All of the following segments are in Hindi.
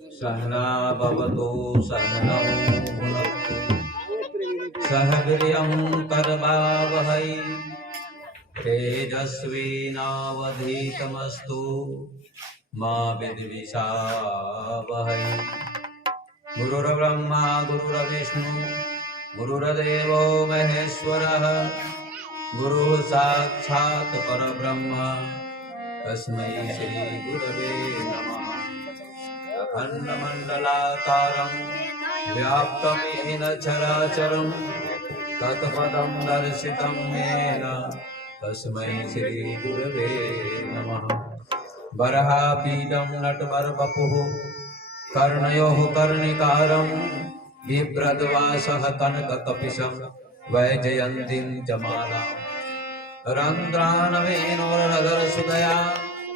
सहना भवतु सहनौ भुनक्तु सह वीर्यं करवावहै तेजस्विनावधीतमस्तु मा विद्विषावहै। गुरुर्ब्रह्मा गुरुर्विष्णु गुरुर्देवो महेश्वरः गुरुः साक्षात् परब्रह्म तस्मै श्री गुरवे नमः। अखण्डमण्डलाकारं व्याप्तं येन चराचरं तत्पदं दर्शितं येन तस्मै श्री गुरवे नमः। वराहपीठं नटवरवपुः कर्णयोः कर्णिकारं बिभ्रद्वासः कनककपिशं वैजयन्तीं च मालाम् रन्ध्रानवेनोरधरसुधया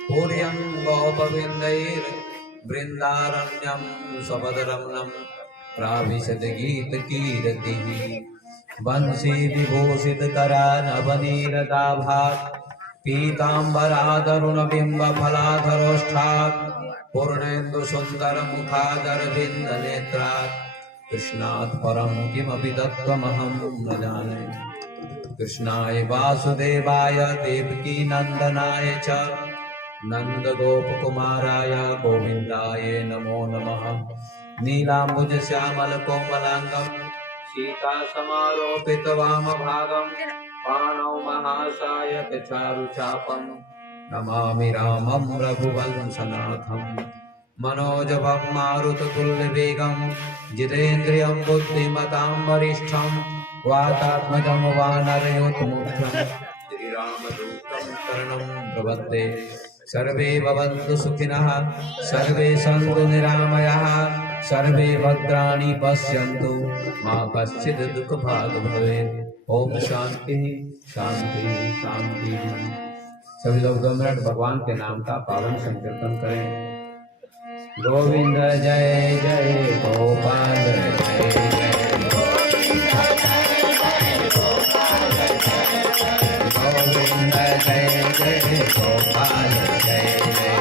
पूर्यं गोपविन्दैर्वृन्दारण्यं स्वपदरमणं प्राविशद्गीतकीर्तिः वंशी विभूषितकरानवनीरदाभात् पीताम्बरादरुणबिम्बफलाधरोष्ठात् पूर्णेन्दुसुन्दरमुखादरविन्दनेत्रात् कृष्णात् परं किमपि तत्त्वमहं न जाने। कृष्णाय वासुदेवाय देवकी नंदनाय च नंदगोपकुमाराय गोविन्दाय नमो नमः। नीलाम्बुजश्यामलकोमलाङ्गं सीतासमारोपितवामभागं पाणौ महासायक चारुचापं नमामि रामं रघुवंशनाथं। मनोजवं मारुततुल्यवेगं जितेन्द्रियं बुद्धिमतां वरिष्ठं वातात्मजं वानरयोतमुख्यं श्रीरामदूतं शरणं प्रपद्ये। सर्वे भवन्तु सुखिनः सर्वे सन्तु निरामयाः सर्वे भद्राणि पश्यन्तु मा कश्चित् दुःखभाग् भवेत्। ओम शांति शांति शांति। सभी लोग 2 मिनट भगवान के नाम का पावन संकीर्तन करें। गोविंद जय जय गोपाल जय जय गोविंद जय जय गोपाल जय जय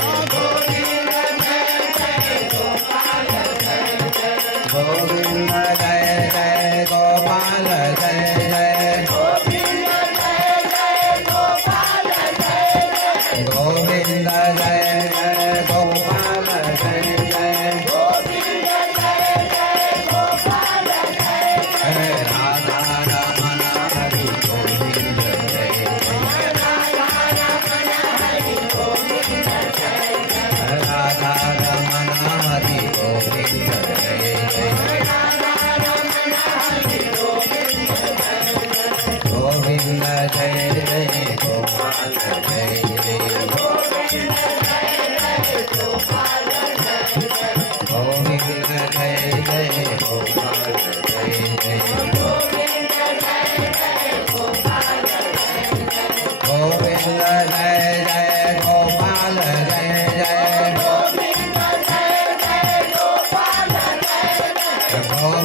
गोविंद जय जय गोपाल जय जय गोविंद जय जय गोपाल जय जय राधा रमण हरि गोविंद जय राधा रमण हरि गोविंद जय जय गोविंद जय जय गोपाल जय जय गोविंद जय जय गोपाल जय जय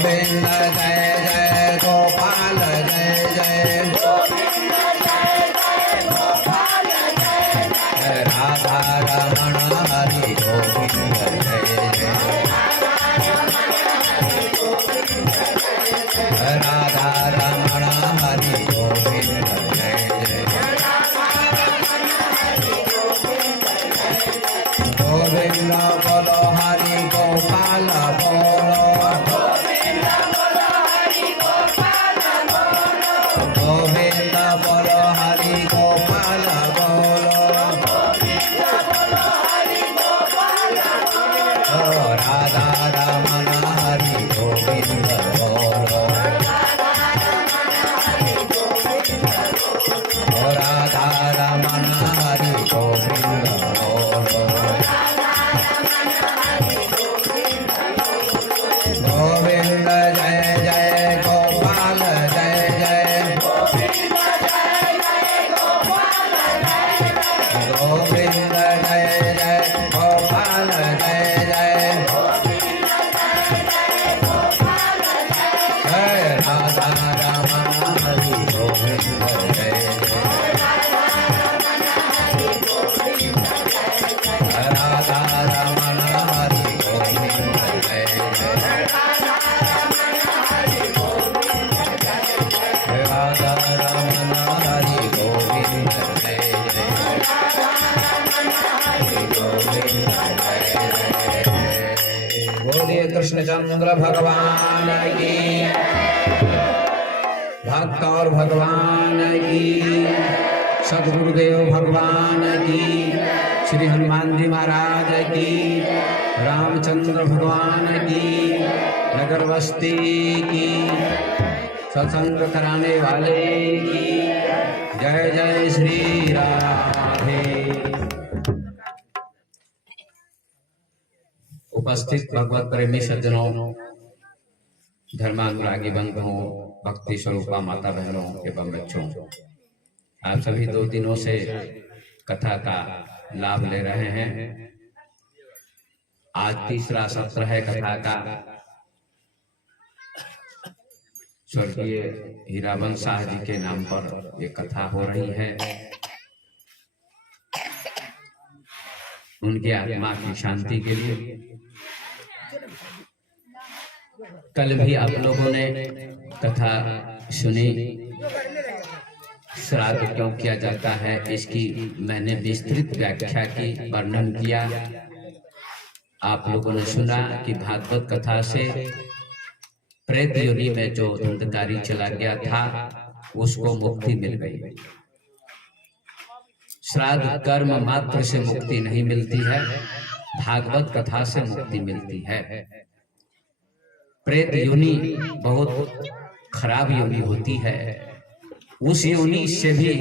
गोविंद जय जय गोपाल जय जय गोविंद जय जय गोपाल जय जय राधा रमण हरि गोविंद जय जय राधा रमण हरि गोविंद जय जय गोविंद बोलो हरि गोपाल बोलो गोविंद बोलो हरि गोपाल बोलो राधा रमण हरि गोविंद बोलो राधा रमण हरि गोविंद बोलो गोविंद जय जय गोपाल जय जय गोविंद जय जय गोपाल जय जय कृष्णचंद्र भगवान की, भक्त और भगवान की, सदगुरुदेव भगवान की, श्री हनुमान जी महाराज की, रामचंद्र भगवान की, नगरवस्ती की, सत्संग कराने वाले की, जय जय श्री राधे। उपस्थित भगवत प्रेमी सज्जनों, धर्मानुरागी बंधुओं, भक्ति स्वरूपा माता बहनों एवं बच्चों, आप सभी 2 दिनों से कथा का लाभ ले रहे हैं। आज तीसरा सत्र है कथा का। स्वर्गीय हीरावंश शाह जी के नाम पर ये कथा हो रही है। उनके आत्मा की शांति के लिए। कल भी आप लोगों ने कथा सुनी। श्राद्ध क्यों किया जाता है इसकी मैंने विस्तृत व्याख्या की, वर्णन किया। आप लोगों ने सुना कि भागवत कथा से प्रेत योनि में जो अंधकारी चला गया था उसको मुक्ति मिल गई। श्राद्ध कर्म मात्र से मुक्ति नहीं मिलती है, भागवत कथा से मुक्ति मिलती है। प्रेत योनि बहुत खराब योनि होती है, उस योनि से भी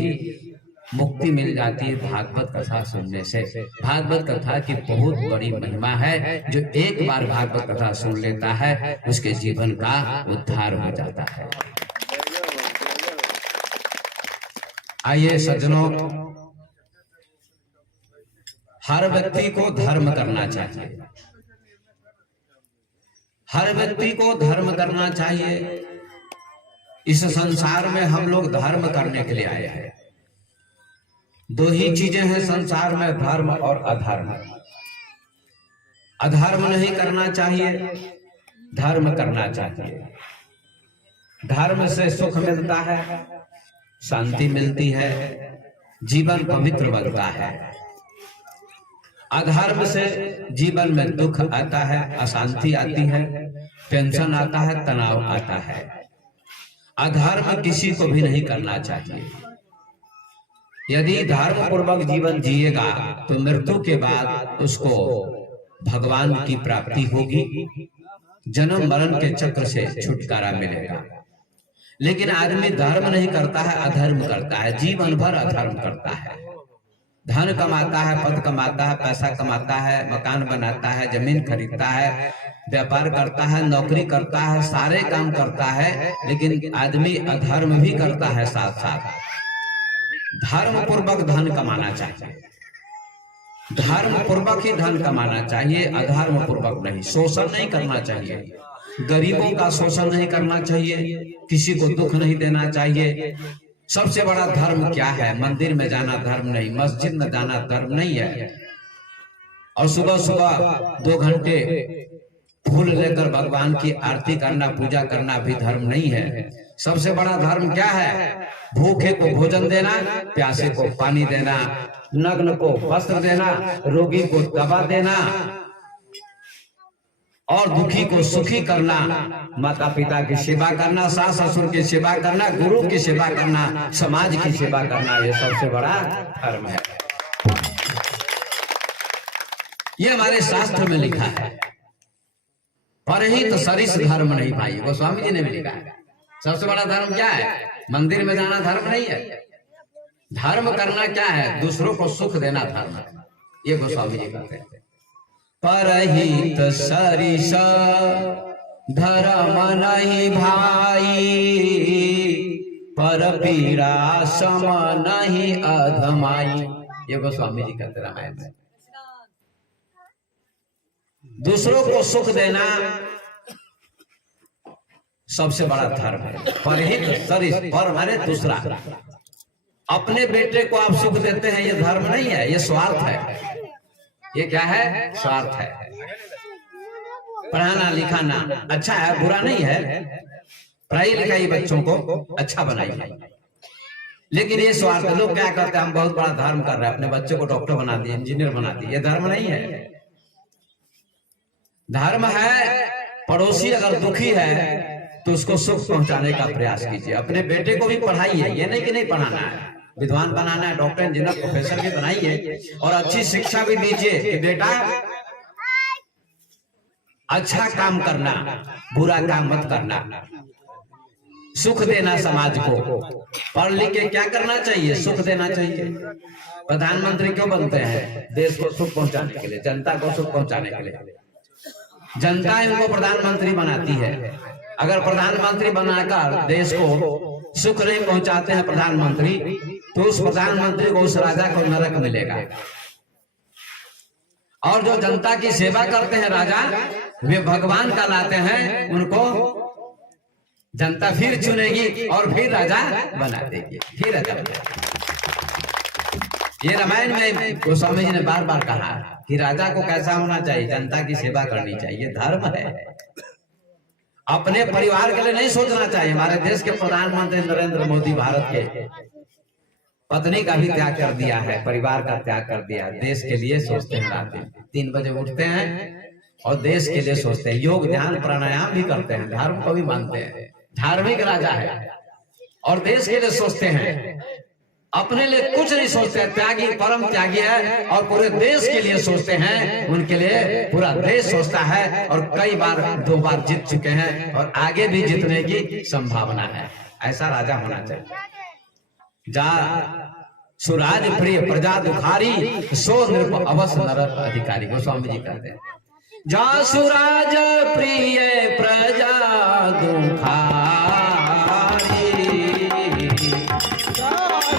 मुक्ति मिल जाती है भागवत कथा सुनने से। भागवत कथा की बहुत बड़ी महिमा है। जो एक बार भागवत कथा सुन लेता है उसके जीवन का उद्धार हो जाता है। आइए सज्जनों, हर व्यक्ति को धर्म करना चाहिए। हर व्यक्ति को धर्म करना चाहिए। इस संसार में हम लोग धर्म करने के लिए आए हैं। 2 ही चीजें हैं संसार में, धर्म और अधर्म। अधर्म नहीं करना चाहिए, धर्म करना चाहिए। धर्म से सुख मिलता है, शांति मिलती है, जीवन पवित्र बनता है। अधर्म से जीवन में दुख आता है, अशांति आती है, टेंशन आता है, तनाव आता है। अधर्म किसी को भी नहीं करना चाहिए। यदि धर्म पूर्वक जीवन जिएगा तो मृत्यु के बाद उसको भगवान की प्राप्ति होगी, जन्म मरण के चक्र से छुटकारा मिलेगा। लेकिन आदमी धर्म नहीं करता है, अधर्म करता है, जीवन भर अधर्म करता है। धन कमाता है, पद कमाता है, पैसा कमाता है, मकान बनाता है, जमीन खरीदता है, व्यापार करता है, नौकरी करता है, सारे काम करता है, लेकिन आदमी अधर्म भी करता है साथ साथ। धर्म पूर्वक धन कमाना चाहिए, धर्म पूर्वक ही धन कमाना चाहिए, अधर्म पूर्वक नहीं। शोषण नहीं करना चाहिए, गरीबों का शोषण नहीं करना चाहिए, किसी को दुख नहीं देना चाहिए। सबसे बड़ा धर्म क्या है? मंदिर में जाना धर्म नहीं, मस्जिद में जाना धर्म नहीं है, और सुबह सुबह 2 घंटे फूल लेकर भगवान की आरती करना, पूजा करना भी धर्म नहीं है। सबसे बड़ा धर्म क्या है? भूखे को भोजन देना, प्यासे को पानी देना, नग्न को वस्त्र देना, रोगी को दवा देना, और दुखी को सुखी करना, माता पिता की सेवा करना, सास ससुर की सेवा करना, गुरु की सेवा करना, समाज की सेवा करना, ये सबसे बड़ा धर्म है। ये हमारे शास्त्र में लिखा है। परहित सरिस धर्म नहीं भाई, गोस्वामी जी ने भी लिखा है। सबसे बड़ा धर्म क्या है? मंदिर में जाना धर्म नहीं है। धर्म करना क्या है? दूसरों को सुख देना धर्म है। ये गोस्वामी जी कहते हैं। परहित सरिस धर्म नहीं भाई, पर पीड़ा सम नहीं अधमाई। ये गोस्वामी जी कहते रामायण में। दूसरों को सुख देना सबसे बड़ा धर्म है। परहित सरिस, पर माने दूसरा। अपने बेटे को आप सुख देते हैं, ये धर्म नहीं है, ये स्वार्थ है। ये क्या है? स्वार्थ है। पढ़ाना लिखाना अच्छा है, बुरा नहीं है, पढ़ाई लिखाई बच्चों को अच्छा बनाइए, लेकिन ये स्वार्थ। लोग क्या करते हैं? हम बहुत बड़ा धर्म कर रहे हैं, अपने बच्चे को डॉक्टर बना दिए, इंजीनियर बना दिए। ये धर्म नहीं है। धर्म है पड़ोसी अगर दुखी है तो उसको सुख पहुंचाने का प्रयास कीजिए। अपने बेटे को भी पढ़ाइए, ये नहीं कि नहीं पढ़ाना है, विद्वान बनाना है, डॉक्टर इंजीनियर प्रोफेसर भी बनाइए और अच्छी शिक्षा भी दीजिए कि बेटा अच्छा काम करना, बुरा काम मत करना, सुख देना समाज को। पढ़ लिख के क्या करना चाहिए? सुख देना चाहिए। प्रधानमंत्री क्यों बनते हैं? देश को सुख पहुंचाने के लिए, जनता को सुख पहुंचाने के लिए। जनता इनको प्रधानमंत्री बनाती है। अगर प्रधानमंत्री बनाकर देश को सुख नहीं पहुंचाते हैं प्रधानमंत्री, तो उस प्रधानमंत्री को, उस राजा को नरक मिलेगा। और जो जनता की सेवा करते हैं राजा, वे भगवान कहलाते हैं। उनको जनता फिर चुनेगी और फिर राजा बना देगी, फिर राजा बना देगी। ये रामायण में गोस्वामी जी ने बार बार कहा कि राजा को कैसा होना चाहिए? जनता की सेवा करनी चाहिए, धर्म है। अपने परिवार के लिए नहीं सोचना चाहिए। हमारे देश के प्रधानमंत्री नरेंद्र मोदी भारत के पत्नी का भी त्याग कर दिया है, परिवार का त्याग कर दिया है, देश के लिए सोचते हैं। रात 3 बजे उठते हैं और देश के लिए सोचते हैं। योग ध्यान प्राणायाम भी करते हैं, धर्म को भी मानते हैं, धार्मिक राजा है और देश के लिए सोचते हैं। अपने लिए कुछ नहीं सोचते हैं, त्यागी, परम त्यागी है और पूरे देश के लिए सोचते हैं। उनके लिए पूरा देश सोचता है और कई बार 2 बार जीत चुके हैं और आगे भी जीतने की संभावना है। ऐसा राजा होना चाहिए। जा सुराज प्रिय प्रजा दुखारी, सो नृप अवस नरक अधिकारी। गोस्वामी जी कहते हैं, जा सुराज प्रिय प्रजा दुखारी,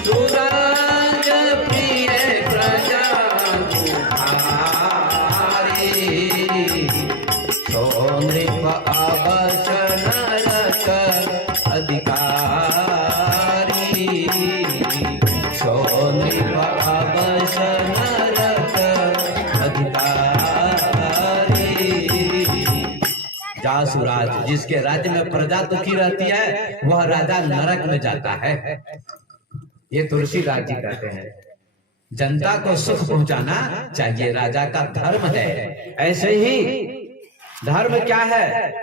सुराज प्रिय प्रजा दुखारी, सो नृप अवस नरक अधिकारी, सो नृप अवस नरक अधिकारी। जा सुराज, जिसके राज्य में प्रजा दुखी रहती है वह राजा नरक में जाता है। ये तुलसीदास जी कहते हैं, जनता को सुख पहुंचाना चाहिए, राजा का धर्म है। ऐसे ही धर्म क्या है?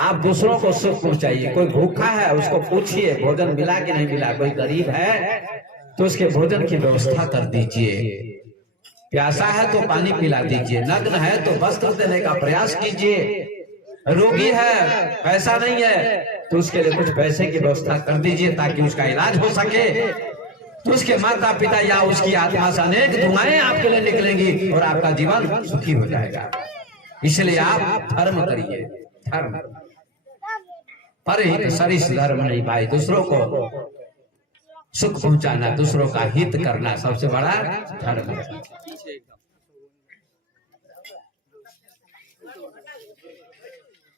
आप दूसरों को सुख पहुंचाइए। कोई भूखा है उसको पूछिए भोजन मिला कि नहीं मिला, कोई गरीब है तो उसके भोजन की व्यवस्था कर दीजिए, प्यासा है तो पानी पिला दीजिए, नग्न है तो वस्त्र देने का प्रयास कीजिए, रोगी है पैसा नहीं है तो उसके लिए कुछ पैसे की व्यवस्था कर दीजिए ताकि उसका इलाज हो सके। तो उसके माता पिता या उसकी आत्मा से अनेक दुआएं आपके लिए निकलेंगी और आपका जीवन सुखी हो जाएगा। इसलिए आप धर्म करिए, धर्म पर हित सरिस धर्म नहीं भाई। दूसरों को सुख पहुंचाना, दूसरों का हित करना सबसे बड़ा धर्म है।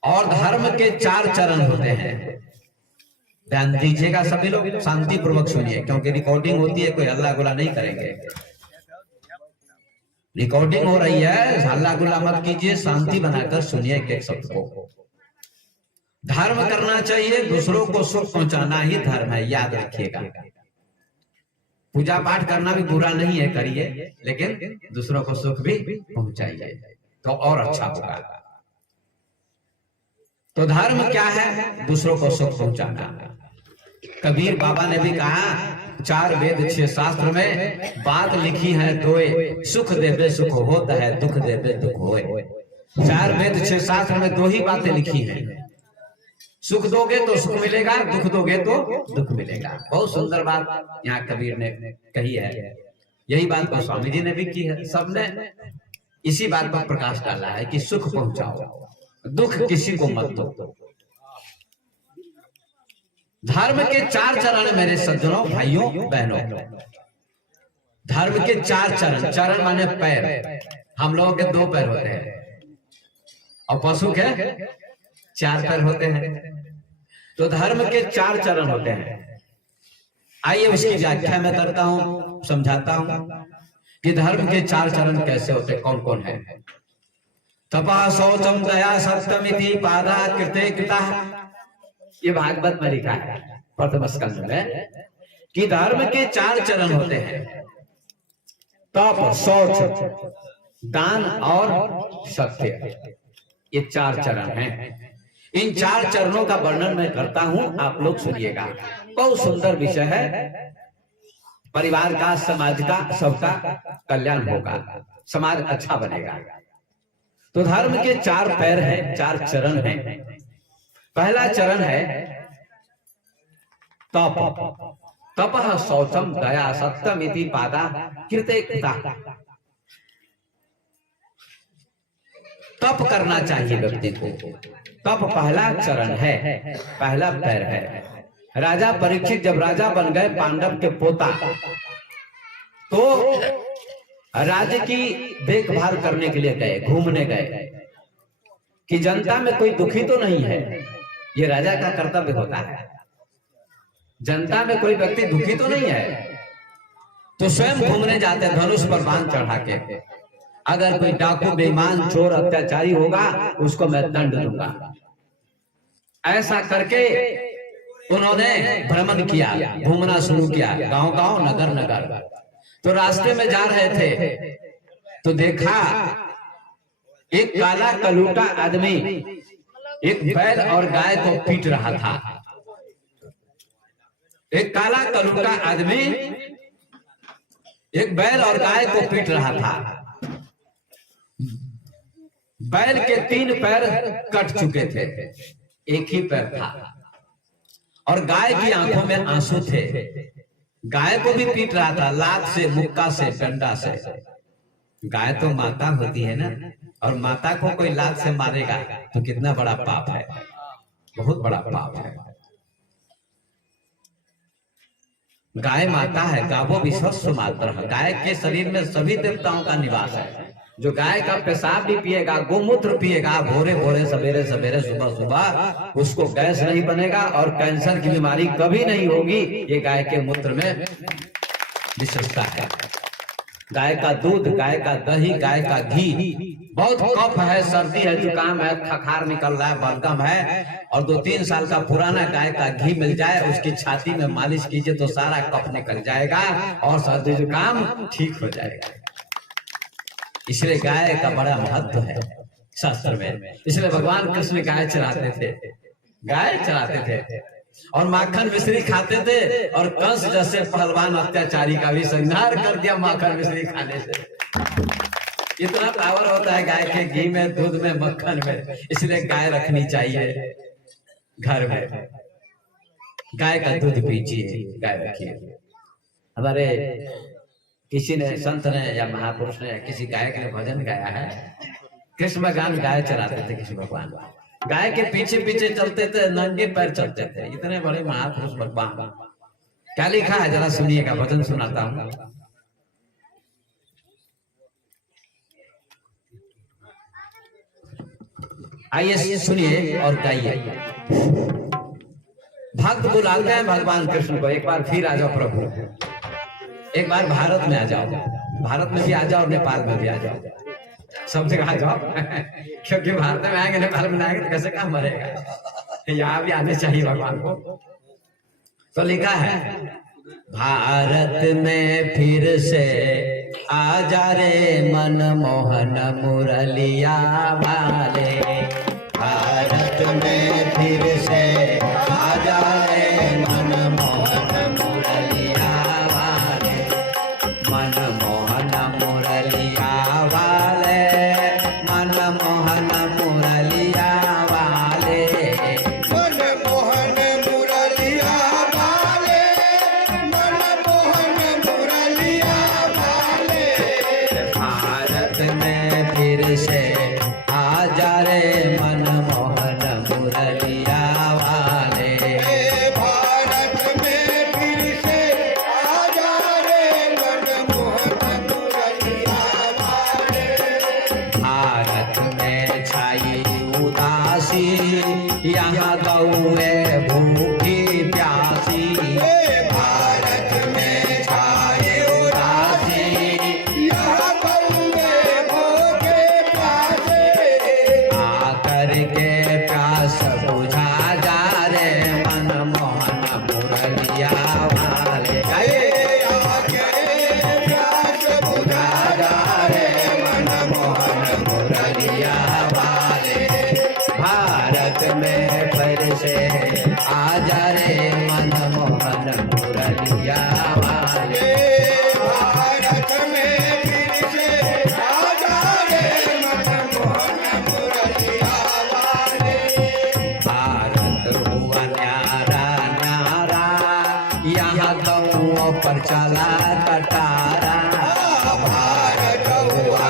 और धर्म के 4 चरण होते हैं। ध्यान दीजिएगा सभी लोग, शांति पूर्वक सुनिए क्योंकि रिकॉर्डिंग होती है, कोई हल्ला गुला नहीं करेंगे। रिकॉर्डिंग हो रही है, हल्ला गुला मत कीजिए, शांति बनाकर सुनिए एक शब्द को। धर्म करना चाहिए, दूसरों को सुख पहुंचाना ही धर्म है, याद रखिएगा। पूजा पाठ करना भी बुरा नहीं है, करिए, लेकिन दूसरों को सुख भी पहुंचाइए तो और अच्छा होगा। तो धर्म क्या है? दूसरों को सुख पहुंचाना। कबीर बाबा ने भी कहा, 4 वेद 6 शास्त्र में बात लिखी है दोए, सुख देवे सुख होता है, दुख देवे दुख होए। 4 वेद 6 शास्त्र में 2 ही बातें लिखी हैं। सुख दोगे तो सुख मिलेगा, दुख दोगे तो दुख मिलेगा। बहुत सुंदर बात यहाँ कबीर ने कही है। यही बात गोस्वामी जी ने भी की है। सबने इसी बात पर प्रकाश डाला है कि सुख पहुंचाओ, दुख किसी को मत दो। धर्म के 4 चरण मेरे सज्जनों, भाइयों, बहनों। धर्म के 4 चरण, चरण माने पैर। हम लोगों के 2 पैर होते हैं और पशु के 4 पैर होते हैं। तो धर्म के 4 चरण होते हैं। आइए उसकी व्याख्या मैं करता हूं, समझाता हूं कि धर्म के 4 चरण कैसे होते, कौन कौन है। तपा शौचम दया सत्यमिति पादा कृते कृता। ये भागवत में लिखा है प्रथम स्कंद में कि धर्म के 4 चरण होते हैं। तप, शौच, दान और सत्य। ये 4 चरण हैं। इन 4 चरणों का वर्णन मैं करता हूं, आप लोग सुनिएगा। बहुत सुंदर विषय है। परिवार का, समाज का, सबका कल्याण होगा, समाज अच्छा बनेगा। तो धर्म के 4 पैर हैं, 4 चरण हैं। पहला चरण है तप। तपः शौचम दया सत्यम इति पादा कृते कृता। तप करना चाहिए व्यक्ति को। तप पहला चरण है, पहला पैर है। राजा परीक्षित जब राजा बन गए, पांडव के पोता, तो राज्य की देखभाल करने के लिए गए, घूमने गए कि जनता में कोई दुखी तो नहीं है। ये राजा का कर्तव्य होता है, जनता में कोई व्यक्ति दुखी तो नहीं है। तो स्वयं घूमने जाते, धनुष पर बांध चढ़ा के, अगर कोई डाकू, बेईमान, चोर, अत्याचारी होगा उसको मैं दंड दूंगा। ऐसा करके उन्होंने भ्रमण किया, घूमना शुरू किया, गांव गांव, नगर नगर। तो रास्ते में जा रहे थे तो देखा एक काला कलूटा आदमी एक बैल और गाय को पीट रहा था। एक काला कलूटा आदमी एक बैल और गाय को पीट रहा था। बैल के 3 पैर कट चुके थे, एक ही पैर था, और गाय की आंखों में आंसू थे। गाय को भी पीट रहा था, लात से, मुक्का से, डंडा से। गाय तो माता होती है ना, और माता को कोई लात से मारेगा तो कितना बड़ा पाप है, बहुत बड़ा पाप है। गाय माता है, गावो विश्वस्व मात्र। गाय के शरीर में सभी देवताओं का निवास है। जो गाय का पेशाब भी पिएगा, गोमूत्र पिएगा, भोरे भोरे, सवेरे सवेरे, सुबह सुबह, उसको गैस नहीं बनेगा और कैंसर की बीमारी कभी नहीं होगी। ये गाय के मूत्र में विशेषता है। गाय का दूध, गाय का दही, गाय का घी। बहुत कफ है, सर्दी है, जुकाम है, खखार निकल रहा है, बलगम है, और 2-3 साल का पुराना गाय का घी मिल जाए, उसकी छाती में मालिश कीजिए तो सारा कफ निकल जाएगा और सर्दी जुकाम ठीक हो जाएगा। इसलिए गाय का बड़ा महत्व है शास्त्र में। इसलिए भगवान कृष्ण गाय चराते थे, गाय चराते थे, और माखन मिश्री खाते थे, और कंस जैसे पहलवान अत्याचारी का भी संहार कर दिया माखन मिश्री खाने से। इतना पावर होता है गाय के घी में, दूध में, मक्खन में। इसलिए गाय रखनी चाहिए घर में। गाय का दूध पीजिए, गाय रखिए। हमारे किसी ने, संत ने या महापुरुष ने, किसी गायक ने भजन गाया है, कृष्ण भगवान गाय चराते थे। कृष्ण भगवान गाय के पीछे पीछे चलते थे, नंगे पैर चलते थे। इतने बड़े महापुरुष भगवान। क्या लिखा है जरा सुनिएगा, भजन सुनाता हूँ। आइए सुनिए और गाइए। भक्त बुलाते हैं भगवान कृष्ण को, एक बार फिर आ जाओ प्रभु, एक बार भारत में आ जाओ, भारत में भी आ जाओ, नेपाल में भी आ जाओ, सब जगह आ जाओ। क्योंकि भारत में आएंगे, नेपाल में आएंगे तो कैसे काम बढ़ेगा। यहाँ भी आने चाहिए भगवान को। तो लिखा है, भारत में फिर से आ जा रे मनमोहन मुरलिया वाले। भारत में फिर से आ जा रे मनमोहन मुरलिया वाले। मनमोहन मुरलिया वाले, मनमोहन मुरलिया वाले, मनमोहन मुरलिया वाले, मनमोहन मुरलिया वाले। भारत में फिर से आ जा रे मनमोहन मुरलिया वाले। भारत में फिर से आ जा रे मनमोहन मुरलिया वाले। भारत में छाई उदासी, यहाँ गौए भूखी प्यासी। भारत में छाए उदासी, यहाँ गौए भूखे प्यासे। आकर के प्यास बुझा जा रे मनमोहन मुरलिया वाले। आके प्यास बुझा जा रे मनमोहन मुरलिया वाले। में फिर से आजा रे मनमोहन मुरलिया वाले। भारत में फिर से आजा रे मनमोहन मुरलिया वाले। भारत हुआ न्यारा न्यारा, यहाँ गाँवों पर चला कटारा। भारत हुआ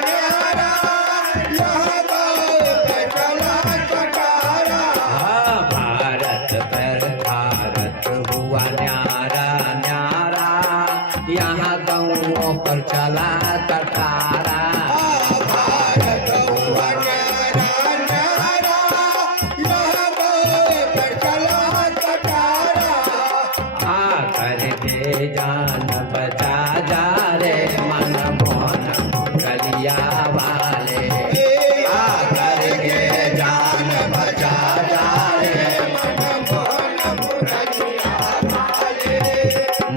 न्यारा, यहाँ गाँव पे चला कटारा। भारत पर भारत हुआ न्यारा न्यारा, यहाँ गाँवों पर चला कटारा। भारत हुआ न्यारा न्यारा, यहाँ गाँव पे चला कटारा। करके जान बचा जा रे मनमोहन मुरलिया वाले। करके जान बचा जा रे मनमोहन मुरलिया वाले।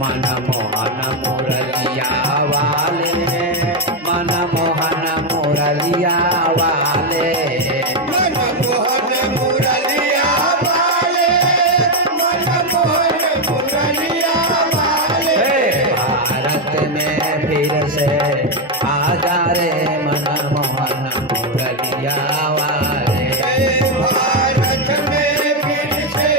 मनमोहन मुरलिया वाले, मनमोहन मुरलिया वाले। मनमोहन मुरलिया वाले, मनमोहन मुरलिया वाले। भारत में फिर से आजा रे मनमोहन मुरलिया वाले। भारत में फिर से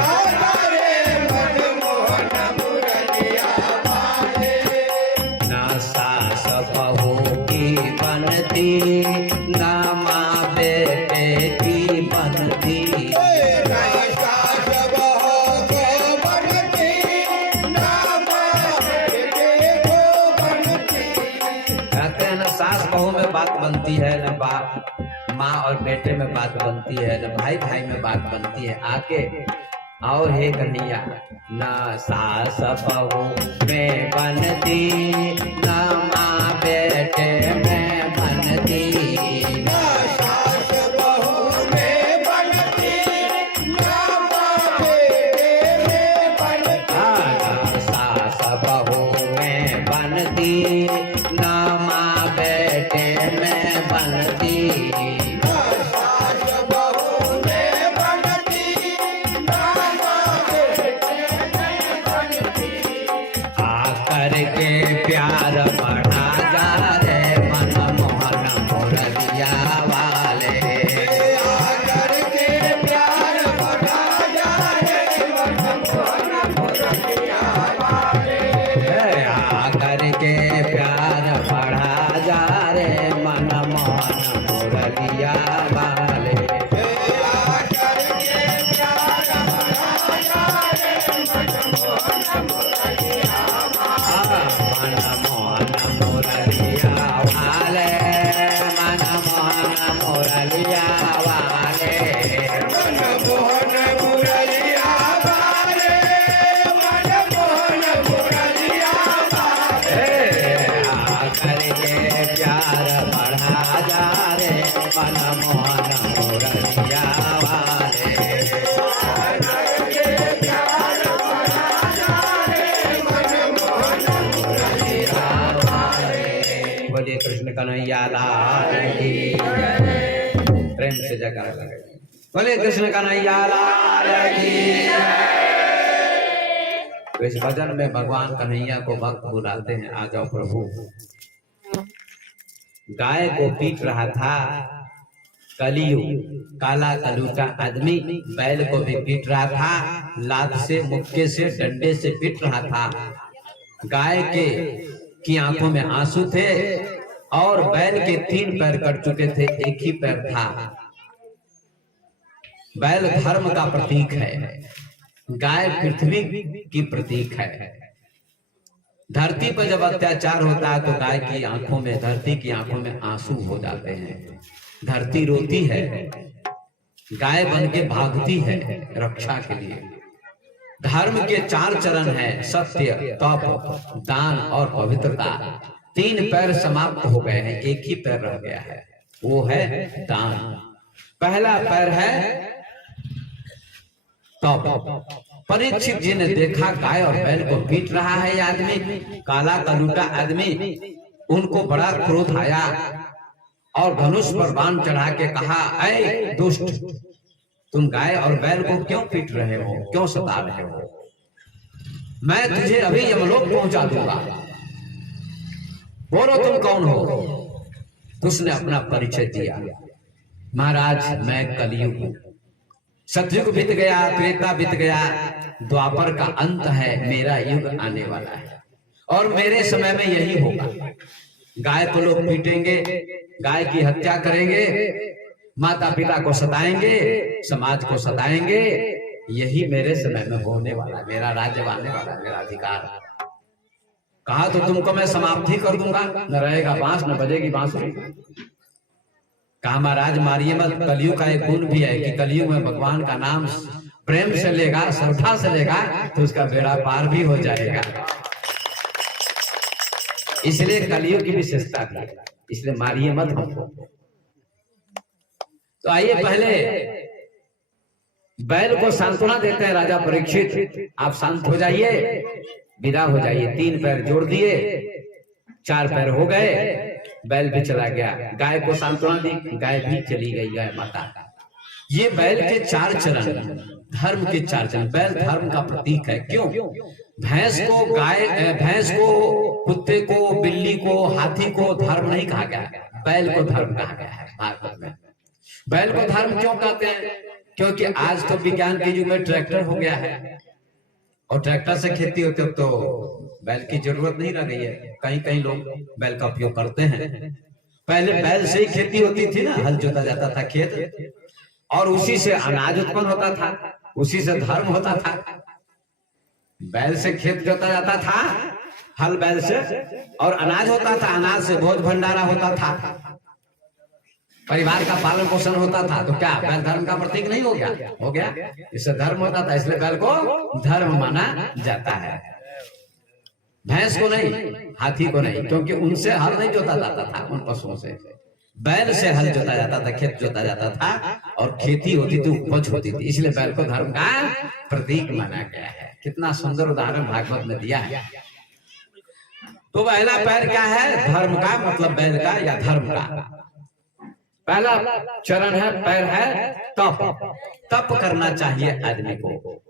आजा रे मनमोहन मुरलिया वाले। न सास बहू की बनती, न माँ बेटे की बनती। सास बहू को बनती, ना माँ बेटे को बनती। कहते हैं न सास बहू में बात बनती है, न बाप माँ और बेटे में बात बनती है, न भाई भाई में बात बनती है। आके और हे कन्हैया, न सास बहू में बनती, न माँ बेटे में बनती। सास बहू में बनती, ना माँ बेटे में बनती। सास बहू में बनती, न माँ बेटे में बनती। सास बहू में बनती, ना माँ बेटे में बनती। आकर के प्यार बढ़ा जा रे मनमोहन मुरलिया वाले। आकर के प्यार बढ़ा जा रे मनमोहन मुरलिया वाले। आकर के प्यार बढ़ा जा रे मनमोहन मुरलिया वाले। आकर के प्यार बढ़ा जा रे मनमोहन मुरलिया वाले। मनमोहन मुरलिया वाले, मनमोहन मुरलिया वाले। मनमोहन मुरलिया वाले, मनमोहन मुरलिया वाले। आकर के प्यार बढ़ा जा रे मनमोहन मुरलिया वाले। बोलिए कृष्ण कन्हैया लाल की जय। प्रेम से जयकारा लगाइए। बोलिए कृष्ण कन्हैया लाल की जय। तो इस भजन में भगवान कन्हैया को भक्त बुलाते हैं, आ जाओ प्रभु। गाय को पीट रहा था कलियुग, काला कलूटा आदमी बैल को भी पीट रहा था, लात से, मुक्के से, डंडे से पीट रहा था। गाय के की आंखों में आंसू थे और बैल के 3 पैर कट चुके थे, एक ही पैर था। बैल धर्म का प्रतीक है, गाय पृथ्वी की प्रतीक है। धरती पर जब अत्याचार होता है तो गाय की आंखों में, धरती की आंखों में आंसू हो जाते हैं। धरती रोती है, गाय बन के भागती है रक्षा के लिए। धर्म के 4 चरण हैं, सत्य, तप, दान और पवित्रता। 3 पैर समाप्त हो गए हैं, एक ही पैर रह गया है, वो है दान। पहला पैर है तप। परीक्षित जी ने देखा गाय और बैल को पीट रहा है ये आदमी, काला कलूटा आदमी। उनको बड़ा क्रोध आया और धनुष पर बाण चढ़ा के कहा, ऐ दुष्ट, तुम गाय और बैल को क्यों पीट रहे हो, क्यों सता रहे हो? मैं तुझे अभी यमलोक पहुंचा दूंगा, बोलो तुम कौन हो? तो उसने अपना परिचय दिया, महाराज मैं कलयुग हूं, सतयुग बीत गया, त्रेता बीत गया, द्वापर का अंत है, मेरा युग आने वाला है और मेरे समय में यही होगा। गाय को लोग पीटेंगे, गाय की हत्या करेंगे, माता पिता को सताएंगे, समाज को सताएंगे, यही मेरे समय में होने वाला, मेरा राज्य आने वाला, मेरा अधिकार। कहा तो तुमको मैं समाप्ति कर दूंगा, न रहेगा बांस न बजेगी बांसुरी। कहा महाराज मारिए मत, कलयुग का एक गुण भी है कि कलयुग में भगवान का नाम प्रेम से लेगा, श्रद्धा से लेगा तो उसका बेड़ा पार भी हो जाएगा। इसलिए कलयुग की विशेषता भी है, इसलिए मारिए मत हमको। तो आइए पहले बैल को सांत्वना देते हैं राजा परीक्षित, आप शांत हो जाइए, विदा हो जाइए। 3 पैर जोड़ दिए, 4 पैर हो गए, बैल भी चला गया। गाय को सांत्वना दी, गाय भी चली गई, गाय माता। ये बैल के 4 चरण, धर्म के 4 चरण। बैल धर्म का प्रतीक है। क्यों? भैंस को भैंस को, कुत्ते को, बिल्ली को, हाथी को धर्म नहीं कहा गया, बैल को धर्म कहा गया है भागवत में। बैल को धर्म क्यों कहते हैं? क्योंकि आज तो विज्ञान के युग में ट्रैक्टर हो गया है और ट्रैक्टर से खेती होती है, तो बैल की जरूरत नहीं रह गई है। कहीं कहीं लोग बैल का उपयोग करते हैं। पहले बैल से ही खेती होती थी ना, हल जोता जाता था खेत और उसी से अनाज उत्पन्न होता था, उसी से धर्म होता था। बैल से खेत जोता जाता था, हल बैल से, और अनाज होता था, अनाज से भोज भंडारा होता था, परिवार का पालन पोषण होता था। तो क्या बैल धर्म का प्रतीक नहीं हो गया? हो गया, इससे धर्म होता था, इसलिए बैल को धर्म माना जाता है। भैंस को नहीं, हाथी को नहीं, क्योंकि उनसे हल नहीं जोता जाता था, उन पशुओं से। बैल से हल जोता जाता था, खेत जोता जाता था और खेती होती थी, उपज होती थी, इसलिए बैल को धर्म का प्रतीक माना गया है। कितना सुंदर उदाहरण भागवत में दिया है। तो पहला पैर क्या है? धर्म का, मतलब बैल का या धर्म का। पहला चरण है, पैर है तप। तप करना चाहिए आदमी को।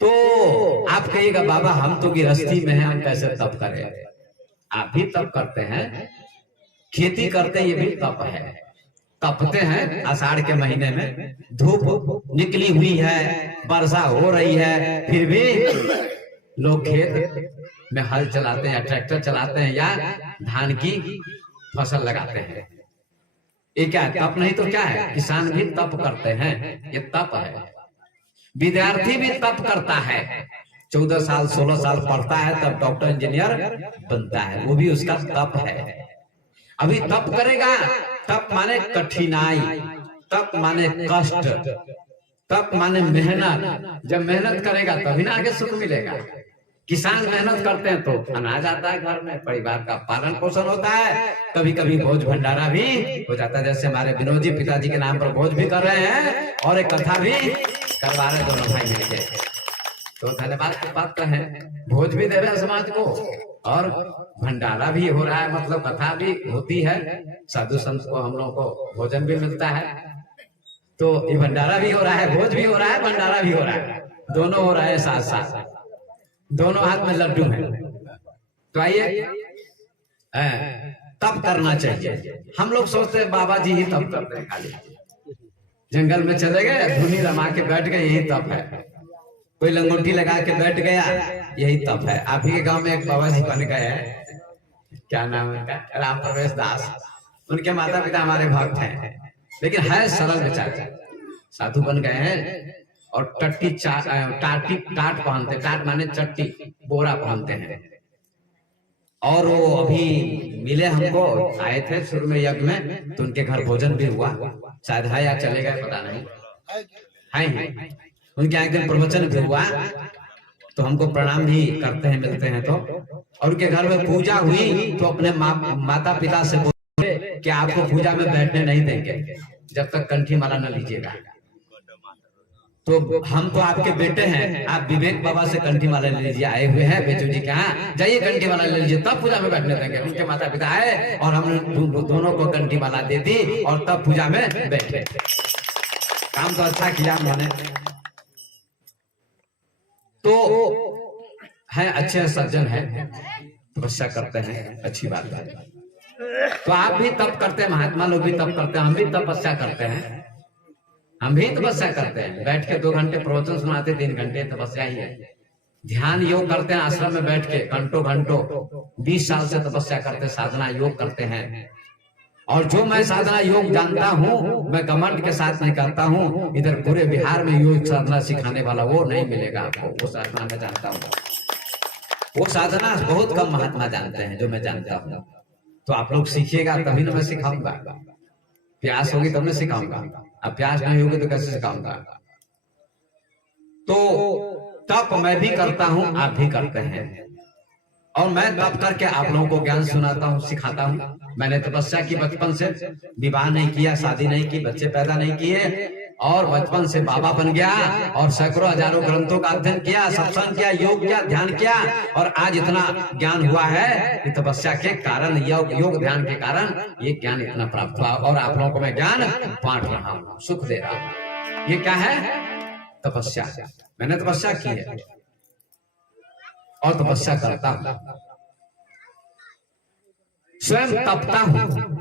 तो आप कहिएगा बाबा हम तो गृहस्थी में हैं, हम कैसे तप करें? आप भी तप करते हैं, खेती करते हैं, ये भी तप है। तपते हैं आषाढ़ के महीने में, धूप निकली हुई है, वर्षा हो रही है, फिर भी लोग खेत में हल चलाते हैं या ट्रैक्टर चलाते हैं या धान की फसल लगाते हैं। ये क्या है? तप नहीं तो क्या है? किसान भी तप करते हैं, ये तप है। विद्यार्थी भी तप करता है, 14 साल 16 साल पढ़ता है, तब डॉक्टर इंजीनियर बनता है, वो भी उसका तप है। अभी तप करेगा, तप माने कठिनाई, तप माने कष्ट, तप माने मेहनत। जब मेहनत करेगा तभी ना आगे सुख मिलेगा। किसान मेहनत करते हैं तो अनाज आता है घर में, परिवार का पालन पोषण होता है, कभी कभी भोज भंडारा भी हो जाता है। जैसे हमारे विनोद जी पिताजी के नाम पर भोज भी कर रहे हैं और एक कथा भी करवा रहे, दोनों भाई मिलके। तो धन्यवाद की बात है, भोज भी दे रहे हैं समाज को और भंडारा भी हो रहा है, मतलब कथा भी होती है, साधु संत को हम लोगों को भोजन भी मिलता है। तो ये भंडारा भी हो रहा है, भोज भी हो रहा है, भंडारा भी हो रहा है, दोनों हो रहा है साथ साथ, दोनों हाथ में लड्डू है। तो आइए तप करना चाहिए। हम लोग सोचते हैं बाबा जी ही तप करते हैं, खाली जंगल में चले गए, धुनी रमा के बैठ गए, यही तप है। कोई लंगोटी लगा के बैठ गया, यही तप है। आप ही के गांव में एक बाबा जी बन गए हैं, क्या नाम है उनका? राम प्रवेश दास। उनके माता पिता हमारे भक्त हैं, लेकिन है सरल बेचारे, साधु बन गए हैं और टट्टी टाट पहनते, टाट माने चट्टी, बोरा पहनते हैं। और वो अभी मिले हमको, आए थे शुरू में यज्ञ में, तो उनके घर भोजन भी हुआ, शायद है या चले गए पता नहीं, है उनके यहाँ एक दिन प्रवचन भी हुआ, तो हमको प्रणाम भी करते हैं, मिलते हैं। तो और उनके घर में पूजा हुई, तो अपने माता पिता से बोले कि आपको पूजा में बैठने नहीं देंगे जब तक कंठी माला न लीजिएगा। तो हम तो आपके बेटे हैं, आप विवेक बाबा से कंठी माला ले लीजिए, आए हुए हैं बेचू जी के यहाँ, जाइए कंठी माला ले लीजिए, तब पूजा में बैठने देंगे। उनके माता पिता आए और हमने दोनों को कंठी माला दे दी और तब पूजा में बैठे। काम तो अच्छा किया उन्होंने। तो है अच्छे सज्जन है, तपस्या करते हैं, अच्छी बात है। तो आप भी तप करते हैं, महात्मा लोग भी तप करते हैं, हम भी तपस्या करते हैं, हम भी तपस्या करते हैं। बैठ के 2 घंटे प्रवचन सुनाते, 3 घंटे तपस्या ही है। ध्यान योग करते हैं आश्रम में बैठ के घंटों घंटों, 20 साल से तपस्या करते, साधना योग करते हैं। और जो मैं साधना योग जानता हूँ, मैं घमंड के साथ नहीं करता हूँ। इधर पूरे बिहार में योग साधना सिखाने वाला वो नहीं मिलेगा आपको। वो साधना मैं जानता हूँ, वो साधना बहुत कम महात्मा जानते हैं जो मैं जानता हूँ। तो आप लोग सीखिएगा तभी ना मैं सिखाऊंगा। प्यास होगी तब मैं सिखाऊंगा, अब प्यास नहीं होगी तो कैसे सिखाऊंगा। तो तप मैं भी करता हूं, आप भी करते हैं, और मैं तप करके आप लोगों को ज्ञान सुनाता हूं, सिखाता हूं। मैंने तपस्या की बचपन से, विवाह नहीं किया, शादी नहीं की, बच्चे पैदा नहीं किए, और बचपन से बाबा बन गया और सैकड़ों हजारों ग्रंथों का अध्ययन किया, सत्संग किया, योग किया, ध्यान किया, और आज इतना ज्ञान हुआ है कि तपस्या के कारण, योग ध्यान के कारण ये ज्ञान इतना प्राप्त हुआ। और आप लोगों को मैं ज्ञान बांट रहा हूँ, सुख दे रहा हूँ। ये क्या है? तपस्या। मैंने तपस्या की है और तपस्या करता हूँ, स्वयं तपता हूँ।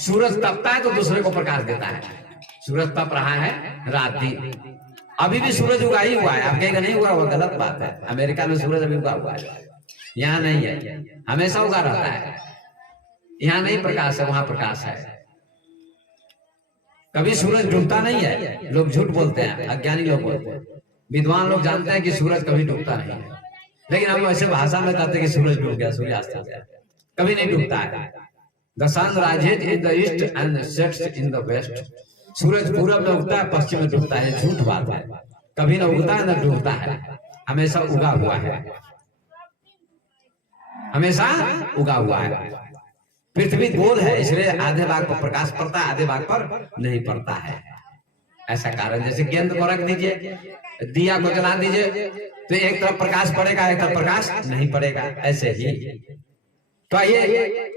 सूरज तपता है तो दूसरे को प्रकाश देता है। सूरज तप रहा है रात दिन, अभी भी सूरज उगा ही हुआ है। आप कहेंगे नहीं हुआ, वो गलत बात है। अमेरिका में सूरज अभी उगा हुआ है, यहाँ नहीं है, हमेशा उगा रहता है। यहाँ नहीं प्रकाश है, वहां प्रकाश है। कभी सूरज डूबता नहीं है, लोग झूठ बोलते हैं, अज्ञानी लोग बोलते हैं। विद्वान लोग जानते हैं कि सूरज कभी डूबता नहीं है, लेकिन हम ऐसे भाषा में कहते हैं कि सूरज डूब गया, सूर्यास्त हो गया। कभी नहीं डूबता है। The sun rises in the east and sets in the west. सूरज पूरब में उगता है, पश्चिम में डूबता है, झूठ बात है। कभी न उगता है न डूबता है, हमेशा उगा हुआ है, हमेशा उगा हुआ है। पृथ्वी गोल है, इसलिए आधे भाग पर प्रकाश पड़ता है, आधे भाग पर नहीं पड़ता है। ऐसा कारण, जैसे गेंद को रख दीजिए, दिया को जला दीजिए, तो एक तरफ प्रकाश पड़ेगा, एक तरफ प्रकाश नहीं पड़ेगा। ऐसे ही तो ये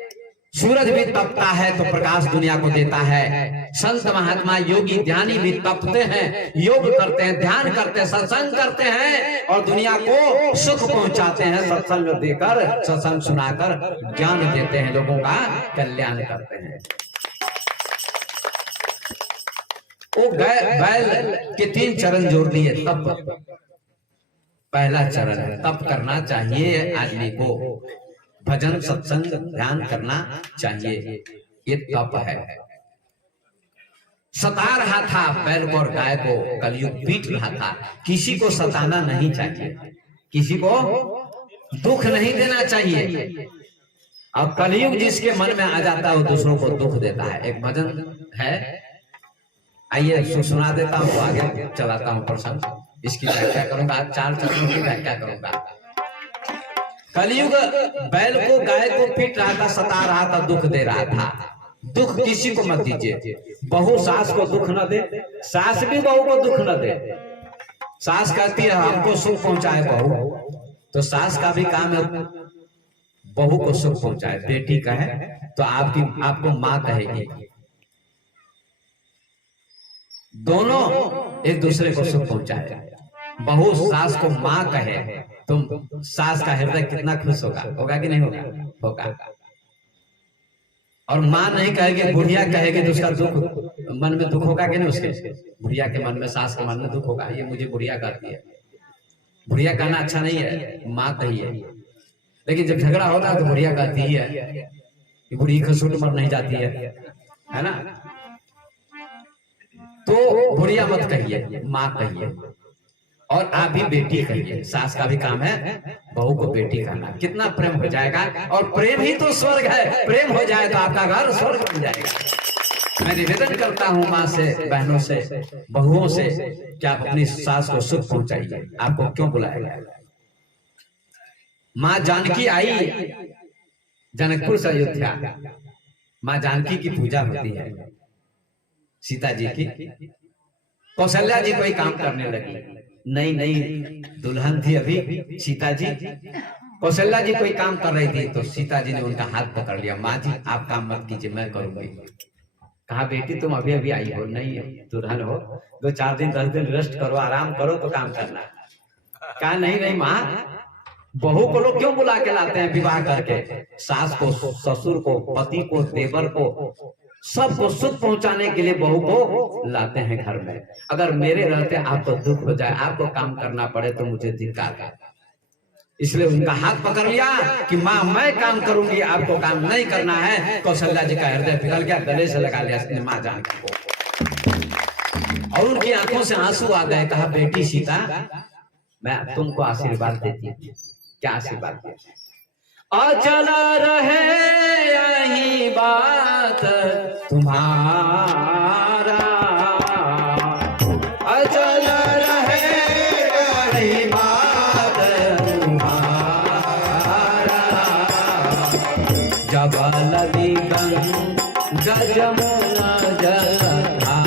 सूरज भी तपता है तो प्रकाश दुनिया को देता है। संत महात्मा योगी ज्ञानी भी तपते हैं, योग करते हैं, ध्यान करते हैं, सत्संग करते हैं, और दुनिया को सुख पहुंचाते हैं। सत्संग देकर, सत्संग सुनाकर ज्ञान देते हैं, लोगों का कल्याण करते हैं। वो बैल के 3 चरण जोड़ दिए। तप पहला चरण है, तप करना चाहिए आदमी को, भजन सत्संग ध्यान करना चाहिए, ये तप है। सता रहा था बैल को और गाय को, कलयुग पीट रहा था। किसी को सताना नहीं चाहिए, किसी को दुख नहीं देना चाहिए। अब कलयुग जिसके मन में आ जाता है वो दूसरों को दुख देता है। एक भजन है, आइए सुना देता हूँ, आगे चलाता हूँ प्रसंग। इसकी व्याख्या करूंगा, आज 4 चरणों की व्याख्या करूंगा। कलयुग बैल को गाय को पीट रहा था, सता रहा था, दुख दे रहा था। दुख किसी को मत दीजिए। बहू सास को दुख न दे, सास भी बहू को दुख न दे। सास कहती है हमको सुख पहुंचाए बहू, तो सास का भी काम है बहू को सुख पहुंचाए। बेटी कहे तो आपको माँ कहेगी। दोनों एक दूसरे को सुख पहुंचाए। बहू सास को माँ कहे तो सास का हृदय कितना खुश होगा, होगा कि नहीं होगा? होगा। और माँ नहीं कहेगी, बुढ़िया कहेगी तो उसका दुख, मन में दुख होगा कि नहीं? उसके बुढ़िया के मन में, सास के मन में दुख होगा, ये मुझे बुढ़िया कहती है। बुढ़िया कहना अच्छा नहीं है, माँ कही है। लेकिन जब झगड़ा होता है तो बुढ़िया कहती ही है कि बुढ़ी खसूट मर नहीं जाती है ना? तो बुढ़िया मत कहिए, माँ कहिए। और आप भी बेटी कहिए। सास का भी काम है बहू को बेटी कहना। कितना प्रेम हो जाएगा, और प्रेम ही तो स्वर्ग है। प्रेम हो जाए तो आपका घर स्वर्ग बन जाएगा। मैं निवेदन करता हूँ माँ से, बहनों से, बहुओं से कि आप अपनी सास को सुख पहुंचाइए। आपको क्यों बुलाया गया? माँ जानकी आई जनकपुर से अयोध्या, माँ जानकी की पूजा होती है, सीता जी की। कौशल्या जी कोई काम करने लगी, नई नई दुल्हन थी अभी सीता जी। कौशल्या जी कोई काम कर रही थी तो सीता जी ने उनका हाथ पकड़ लिया, माँ जी आप काम मत कीजिए मैं करूंगी। कहा बेटी तुम अभी अभी आई हो, नहीं दुल्हन हो, 2-4 दिन 10 दिन रेस्ट करो, आराम करो तो काम करना। कहा नहीं नहीं माँ, बहू को लोग क्यों बुला के लाते हैं विवाह करके, सास को, ससुर को, पति को, देवर को, सबको सुख पहुंचाने के लिए बहू को लाते हैं घर में। अगर मेरे रहते आपको दुख हो जाए, आपको काम करना पड़े तो मुझे धिक्कार है। इसलिए उनका हाथ पकड़ लिया कि माँ मैं काम करूंगी, आपको काम नहीं करना है। कौशल्या जी का हृदय पिघल गया, गले से लगा लिया उसने माँ जानकी को, और उनकी आंखों से आंसू आ गए। कहा बेटी सीता मैं तुमको आशीर्वाद देती हूँ। क्या आशीर्वाद देती? अचल रहे यही बात तुम्हारा, अचल रहे यही बात तुम्हारा, जब लगी गंगा जमुना जलधारा,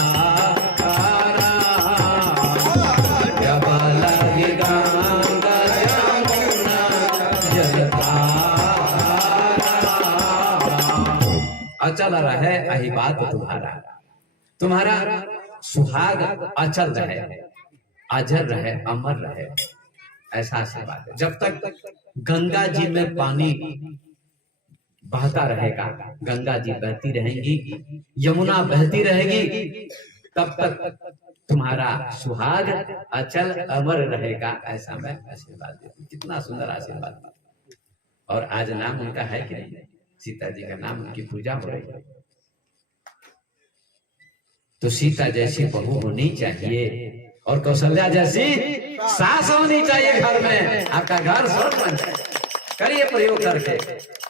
जब लगी गंगा जमुना जलधारा, अचल रहे यही बात तुम्हारा, तुम्हारा सुहाग अचल रहे, अजर रहे, अमर रहे, ऐसा आशीर्वाद है। जब तक गंगा जी में पानी बहता रहेगा, गंगा जी बहती रहेंगी, यमुना बहती रहेगी, तब तक तुम्हारा सुहाग अचल अमर रहेगा, ऐसा मैं आशीर्वाद देती हूँ। कितना सुंदर आशीर्वाद। और आज नाम उनका है कि नहीं, सीता जी का नाम, उनकी पूजा हो रही है। तो सीता जैसी बहू होनी चाहिए और कौशल्या जैसी सास होनी चाहिए घर में, आपका घर स्वर्ग बन जाए। करिए प्रयोग करके।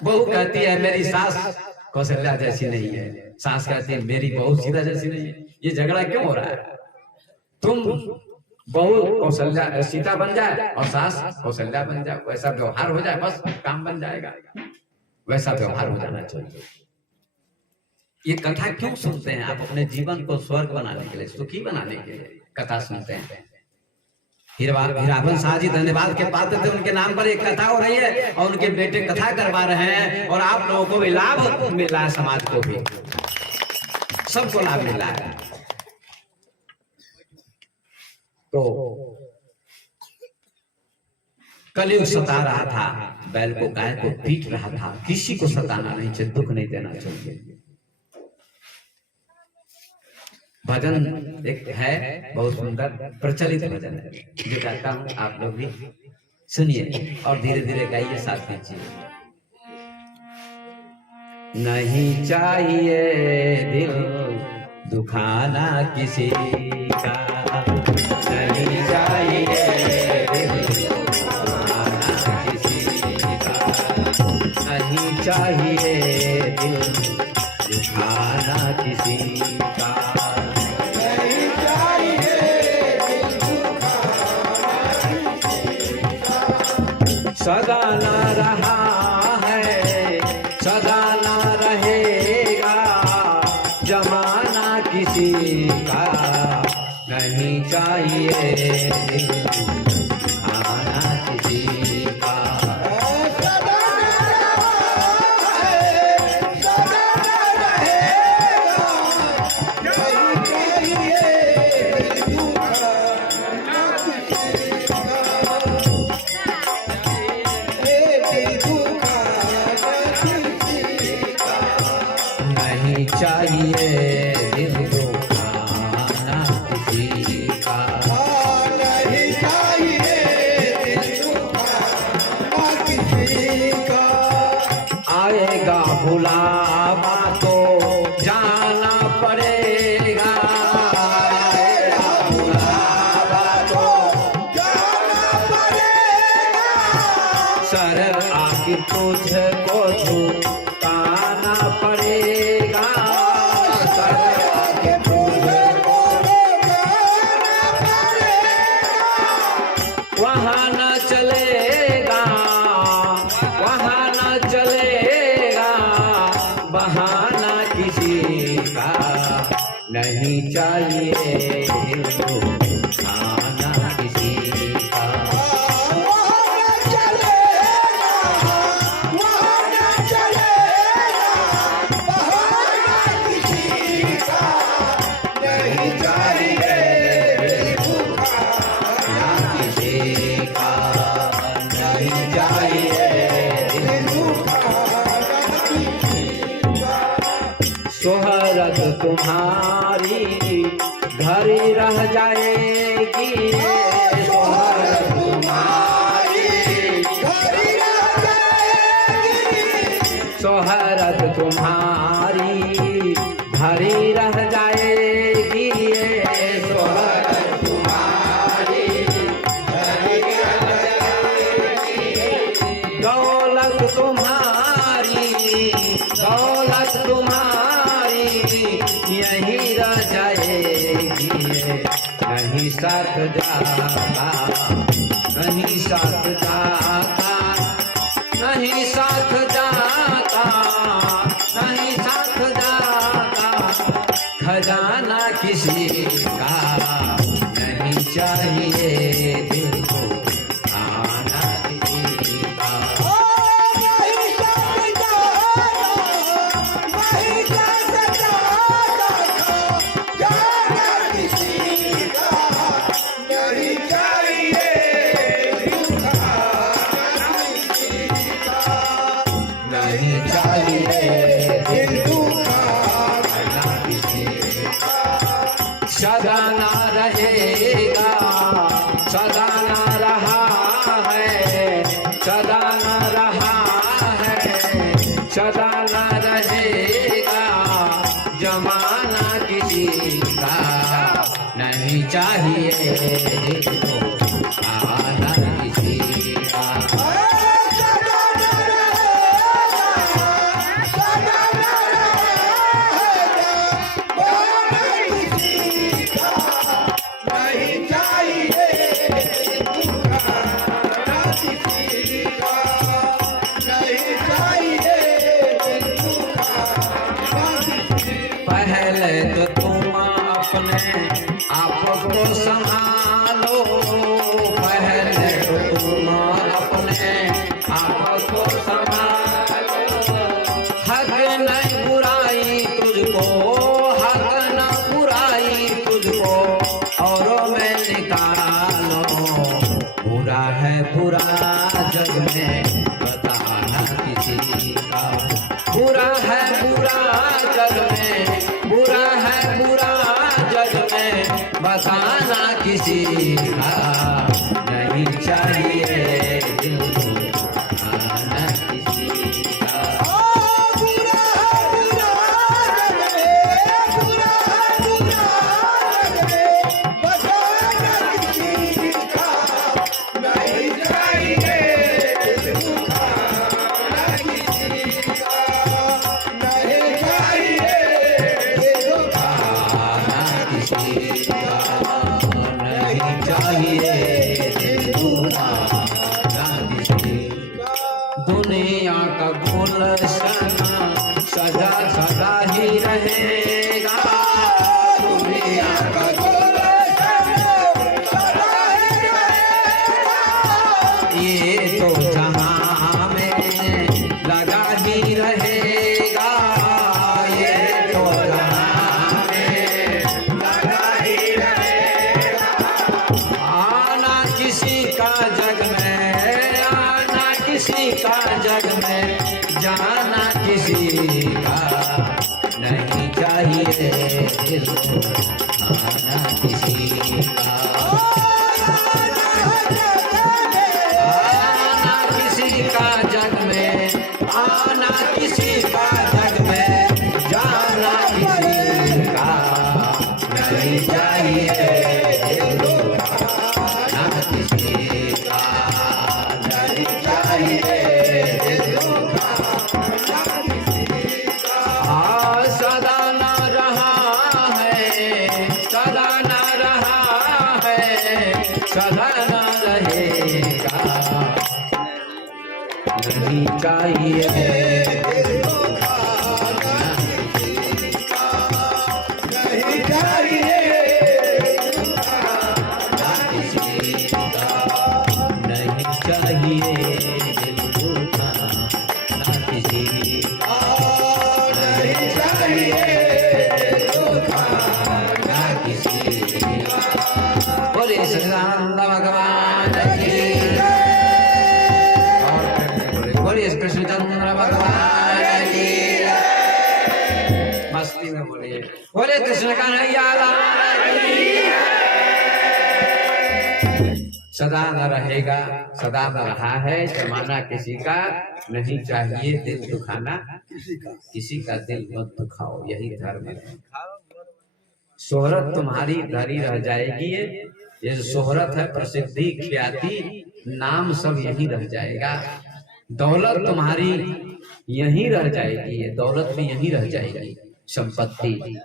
बहू कहती है मेरी सास कौशल्या जैसी नहीं है, सास कहती है मेरी बहू सीता जैसी नहीं है। ये झगड़ा क्यों हो रहा है? तुम बहू कौशल्या सीता बन जाए और सास कौशल्या बन जाए, वैसा व्यवहार हो जाए, बस काम बन जाएगा। वैसा व्यवहार हो जाना चाहिए। ये कथा क्यों सुनते हैं आप? अपने जीवन को स्वर्ग बनाने के लिए, सुखी बनाने के लिए कथा सुनते हैं। हीरावन शाह जी धन्यवाद के पात्र थे, उनके नाम पर एक कथा हो रही है और उनके बेटे कथा करवा रहे हैं, और आप लोगों को भी लाभ मिल रहा है, समाज को भी, सबको लाभ मिल रहा है। तो कलयुग सता रहा था, बैल को गाय को पीट रहा था, किसी को सताना नहीं चाहिए, दुख नहीं देना चाहिए। भजन एक है बहुत सुंदर प्रचलित भजन है जो गाता हूँ, आप लोग भी सुनिए और धीरे धीरे गाइए, साथ दीजिए। नहीं चाहिए दिल दुखाना किसी का, नहीं चाहिए दिल दुखाना किसी का, नहीं चाहिए दिल दुखाना किसी का, सदा न रहा है सदा न रहेगा जमाना किसी का, नहीं चाहिए खाना किसी का। चाहिए दिल दुखाना किसी का, नहीं चाहिए चाहिए दिल को आना किसी का। शोहरत तुम्हारी घरी रह जाएगी, शोहरत तुम्हारी घरी रह जाएगी, शोहरत तुम्हारी घरी रह जाएगी, शोहरत तुम्हारी घरी रह जाएगी, दौलत तुम्हारी यहीं रह जाएगी, नहीं साथ जाता, नहीं साथ जाता, नहीं साथ जाता, नहीं साथ जाता, खजाना किसी का नहीं चाहिए दिल को आना किसी का। सदा ना रहेगा, सदा ना रहा है, सदा ना रहा है, सदा ना रहेगा, जमाना किसी का नहीं चाहिए दिल को आना किसी का। पहले तो तुम अपने आप को संभालो, पहले तो तुम अपने आप को संभालो, हक नहीं बुराई तुझको, हक न बुराई तुझको औरों में निकालो, बुरा है बुरा जग में बताना किसी का, बुरा है बुरा जग में, बुरा है बुरा जग में बताना किसी का नहीं चाहिए दिल को आना किसी का। बुरा है बुरा जग में, बुरा है बुरा जग में बताना किसी का नहीं चाहिए दिल को आना किसी का, नहीं चाहिए दिल को आना किसी का, नहीं चाहिए दिल को आना किसी का। दुनिया का गुलशन सदा सदा ही रहेगा, दुनिया का गुलशन सदा ही रहेगा, ये तो जहां में लगा ही रहेगा, ये तो जहां में लगा ही रहेगा, आना किसी का जग में, आना किसी का जग में, जाना किसी का नहीं चाहिए दिल को आना किसी का। आना किसी का जग में, आना किसी का जग में, जाना किसी का नहीं चाहिए दिल को आना किसी का, नहीं चाहिए दिल को आना किसी का। सदा ना रहा है, सदा ना रहा है, सदा ना रहेगा, नहीं चाहिए दिल को आना किसी का, नहीं चाहिए सदा न रहेगा, सदा न रहा है जमाना किसी का, नहीं चाहिए दिल दुखाना किसी का, दिल मत दुखाओ, यही धर्म है। शोहरत तुम्हारी धरी रह जाएगी, ये शोहरत है, प्रसिद्धि ख्याति नाम सब यही रह जाएगा। दौलत तुम्हारी यही रह जाएगी, ये दौलत भी यही रह जाएगी, संपत्ति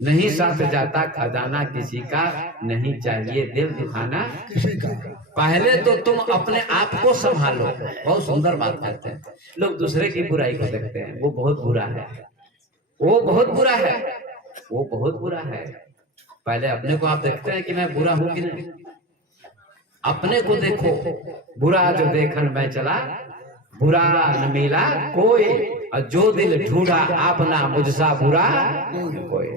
नहीं साथ जाता खजाना किसी का, नहीं चाहिए दिल दुखाना किसी का। पहले तो तुम अपने आप को संभालो। बहुत सुंदर बात कहते हैं। लोग दूसरे की बुराई को देखते हैं, वो बहुत बुरा है, वो बहुत बुरा है, वो बहुत बुरा है। पहले अपने को आप देखते हैं कि मैं बुरा हूं कि नहीं, अपने को देखो। बुरा जो देखन मैं चला, बुरा न मिला कोई, और जो दिल ढूंढा अपना मुझसा बुरा कोई।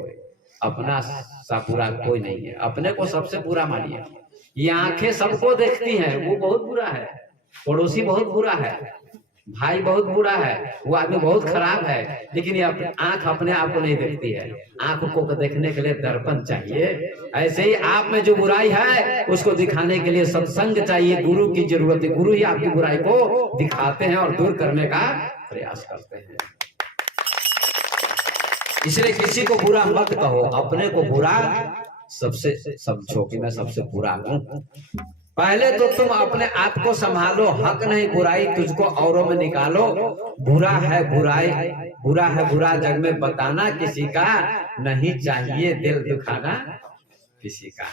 अपना सा बुरा कोई नहीं है, अपने को सबसे बुरा मानिए। ये आंखें सबको देखती हैं, वो बहुत बुरा है। पड़ोसी बहुत बुरा है, भाई बहुत बुरा है, वो आदमी बहुत खराब है। लेकिन ये आंख अपने आप को नहीं देखती है, आंख को देखने के लिए दर्पण चाहिए। ऐसे ही आप में जो बुराई है उसको दिखाने के लिए सत्संग चाहिए, गुरु की जरूरत है। गुरु ही आपकी बुराई को दिखाते हैं और दूर करने का प्रयास करते हैं। इसलिए किसी को बुरा मत कहो, अपने को बुरा सबसे समझो कि मैं सबसे बुरा हूं। पहले तो तुम अपने आप को संभालो, हक नहीं बुराई तुझको औरों में निकालो। बुरा है बुराई, बुरा है बुरा जग में बताना किसी का, नहीं चाहिए दिल दुखाना किसी का।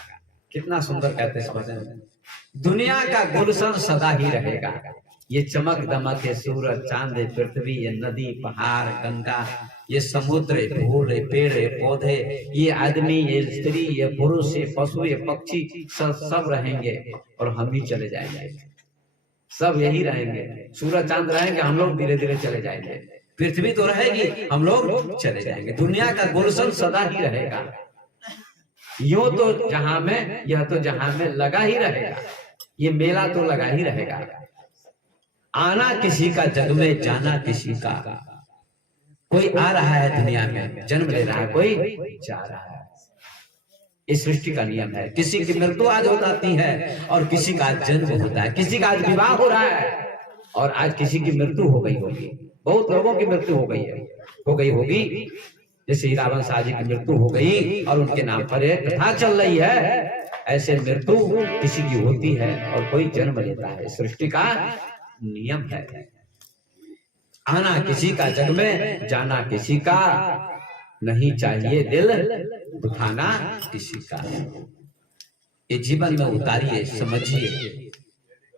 कितना सुंदर कहते समझे। दुनिया का गुलशन सदा ही रहेगा, ये चमक दमक है सूरज चांद पृथ्वी, ये नदी पहाड़ गंगा, ये समुद्र फूल पेड़ पौधे, ये आदमी ये स्त्री ये पुरुष ये पशु ये पक्षी सब रहेंगे और हम ही चले जाएंगे। सब यही रहेंगे, सूरज चांद रहेंगे, हम लोग धीरे धीरे चले जाएंगे। पृथ्वी तो रहेगी, हम लोग चले जाएंगे। दुनिया का गुलशन सदा ही रहेगा। यूं तो जहां में, यह तो जहां में लगा ही रहेगा, ये मेला तो लगा ही रहेगा। आना किसी का जग में, जाना किसी का। कोई आ रहा है दुनिया में, जन्म ले रहा है, कोई जा रहा है। इस सृष्टि का नियम है। किसी की मृत्यु आज हो जाती है और किसी का आज जन्म होता है। किसी का आज विवाह हो रहा है और आज किसी की मृत्यु हो गई होगी। बहुत लोगों की मृत्यु हो गई है, हो गई होगी। जैसे रावण शाह जी की मृत्यु हो गई और उनके नाम पर एक कथा चल रही है। ऐसे मृत्यु किसी की होती है और कोई जन्म लेता है। सृष्टि का नियम है। आना किसी का जग में, जाना किसी का, नहीं चाहिए दिल दुखाना किसी का। ये जीवन में उतारिए, समझिए।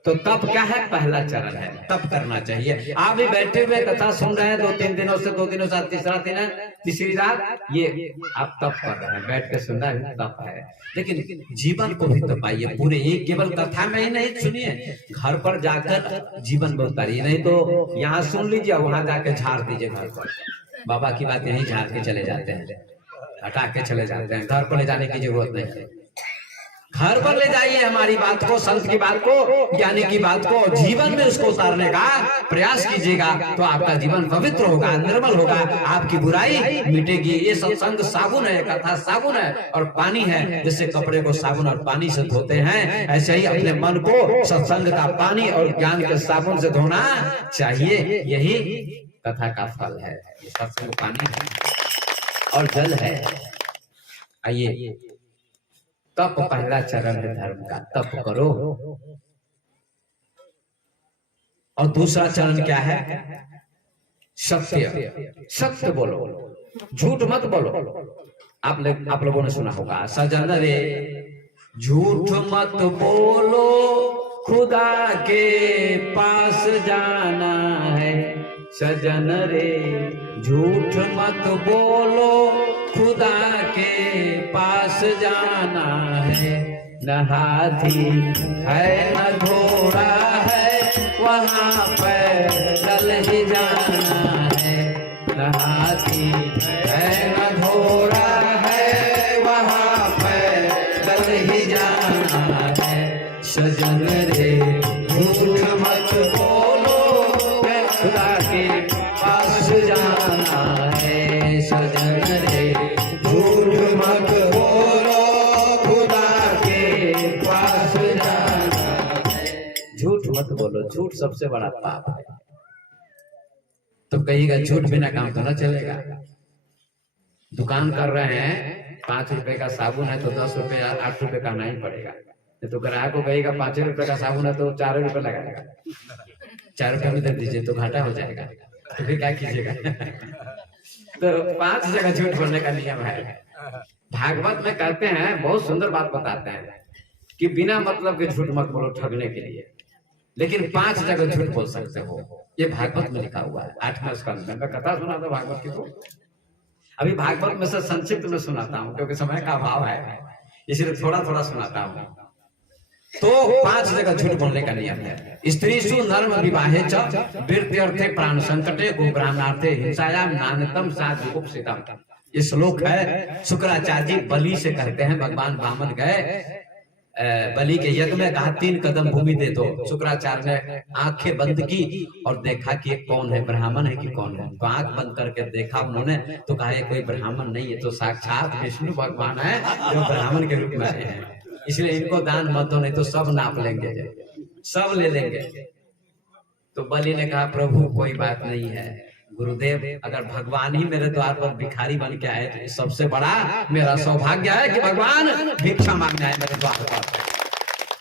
तो तप क्या है? पहला चरण है, तप करना चाहिए। आप भी बैठे हुए कथा सुन रहे हैं, 2-3 दिनों से, 2 दिनों से तीसरा दिन है, तीसरी रात, ये आप तप कर रहे हैं, बैठ के सुन रहे हैं, तप है। लेकिन जीवन को भी तपाइए पूरे। एक केवल कथा में ही नहीं सुनिए, घर पर जाकर जीवन में उतारिए। नहीं तो यहाँ सुन लीजिए, वहां जाके झाड़ दीजिए। घर पर बाबा की बात यही झाड़ के चले जाते हैं, हटा के चले जाते हैं। घर पर ले जाने की जरूरत नहीं है। घर पर ले जाइए हमारी बात को, संत की बात को, ज्ञानी की बात को, जीवन में उसको उतारने का प्रयास कीजिएगा तो आपका जीवन पवित्र होगा, निर्मल होगा, आपकी बुराई मिटेगी। ये सत्संग साबुन है, कथा साबुन है और पानी है। जैसे कपड़े को साबुन और पानी से धोते हैं, ऐसे ही अपने मन को सत्संग का पानी और ज्ञान के साबुन से धोना चाहिए। यही कथा का फल है। ये सत्संग पानी है और जल है। आइए, तप पहला चरण है धर्म का, तप करो। और दूसरा चरण क्या है? सत्य, सत्य बोलो, झूठ मत बोलो। आप लोगों ने सुना होगा, सजन रे झूठ मत बोलो, खुदा के पास जाना है। सजन रे झूठ मत बोलो, खुदा के पास जाना है। न हाथी है न घोड़ा है, वहाँ पैदल ही जाना है। न हाथी है न घोड़ा है, वहाँ पैदल ही जाना है। सजन रे झूठ मत बोलो, खुदा के पास जाना है। सजन रे झूठ मत बोलो, खुदा के पास जाना मत बोलो, झूठ सबसे बड़ा पाप है। तो कहिएगा झूठ बिना काम तो न चलेगा। दुकान कर रहे हैं, 5 रुपए का साबुन है तो 10 रुपए 8 रुपए का नहीं पड़ेगा। तो ग्राहक को कहेगा 5 रुपए का साबुन है तो 4 रुपए लगाएगा, 4 रुपए में दे दीजिए तो घाटा हो जाएगा, तो फिर क्या कीजिएगा? तो 5 जगह झूठ बोलने का नियम है। भागवत में कहते हैं, बहुत सुंदर बात बताते हैं कि बिना मतलब के झूठ मत बोलो ठगने के लिए, लेकिन 5 जगह झूठ बोल सकते हो। ये भागवत में लिखा हुआ है 8वें स्कंद में। मैं कथा सुना था भागवत की, तो अभी भागवत में से संक्षिप्त में सुनाता हूँ क्योंकि समय का अभाव है, इसलिए थोड़ा थोड़ा सुनाता हूँ। तो 5 जगह झूठ बोलने का नियम है। स्त्रीषु नर्म विवाहे च वृत्त्यर्थे प्राण संकटे गोब्राह्मणार्थे हिंसायाम नान्यतम साध विकुप्सितम। ये श्लोक है, शुक्राचार्य जी बलि से कहते हैं, भगवान वामन गए बलि के यज्ञ में, कहा 3 कदम भूमि दे दो। शुक्राचार्य ने आंखें बंद की और देखा कि कौन है, ब्राह्मण है कि कौन है। तो आंख बंद करके देखा उन्होंने, तो कहा ये कोई ब्राह्मण नहीं है, तो साक्षात विष्णु भगवान है जो ब्राह्मण के रूप में आए हैं, इसलिए इनको दान मत दो, नहीं तो सब नाप लेंगे, सब ले लेंगे। तो बलि ने कहा प्रभु कोई बात नहीं है, गुरुदेव अगर भगवान ही मेरे द्वार पर भिखारी बन के आए तो सबसे बड़ा मेरा सौभाग्य है कि भगवान भिक्षा मांगने आए मेरे द्वार पर।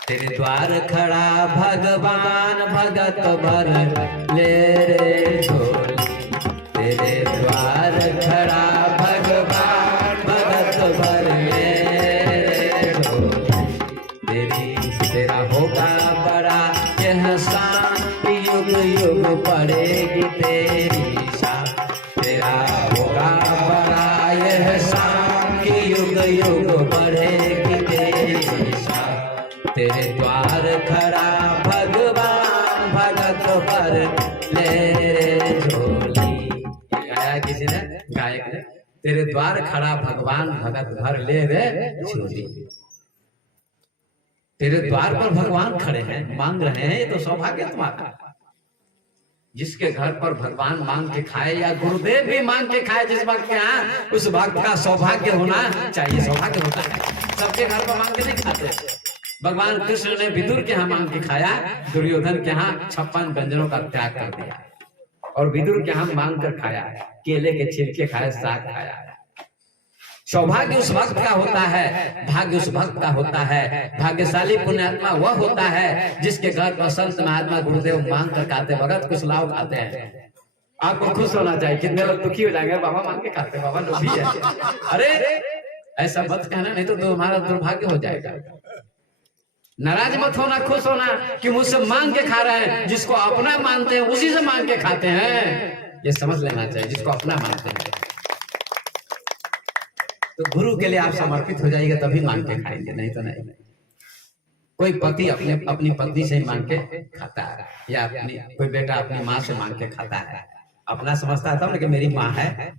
तेरे द्वार खड़ा भगवान भगत भर ले रे झोली, तेरे द्वार खड़ा भगवान भगत भर ले रे झोली। तेरा होगा बड़ा यह शान, युग युग पड़ेगी तेरी शान। तेरा होगा बड़ा यह शान कि युग युग बढ़ेगी तेरी शान। तेरे द्वार खड़ा भगवान भगत पर ले रे झोली। गाया किसी ने, गायक ने, तेरे द्वार खड़ा भगवान भगत भर ले रे झोली। तेरे द्वार पर भगवान खड़े हैं, मांग रहे हैं, ये तो सौभाग्य तुम्हारा। जिसके घर पर भगवान मांग के खाए या गुरुदेव भी मांग के खाए जिस वक्त के यहाँ, उस वक्त का सौभाग्य होना चाहिए। सौभाग्य होता है, सबके घर पर मांग के नहीं खाते। भगवान कृष्ण ने विदुर के यहाँ मांग के खाया, दुर्योधन के यहाँ 56 व्यंजनों का त्याग कर दिया, और विदुर के यहाँ मांग कर खाया, केले के छिलके खाए, साग खाया। सौभाग्य उस भक्त का होता है, भाग्य उस भक्त का होता है। भाग्यशाली पुण्यात्मा वह होता है जिसके घर पर संत महात्मा गुरुदेव मांग कर खाते, भगत कुछ लाभ खाते हैं। आपको खुश होना चाहिए। कितने लोग दुखी हो जाएंगे, बाबा मांग के खाते, बाबा लोभी है। अरे ऐसा मत कहना, नहीं तो तुम्हारा दुर्भाग्य हो जाएगा। नाराज मत होना, खुश होना कि मुझसे मांग के खा रहे हैं। जिसको अपना मानते हैं उसी से मांग के खाते हैं, ये समझ लेना चाहिए, जिसको अपना मानते हैं। तो गुरु के लिए आप समर्पित हो जाइएगा तभी मांग के खाएंगे, नहीं तो नहीं। कोई पति अपनी पत्नी से मांग के खाता है, या कोई बेटा अपनी माँ से मांग के खाता है, अपना समझता है तब ना कि मेरी माँ है,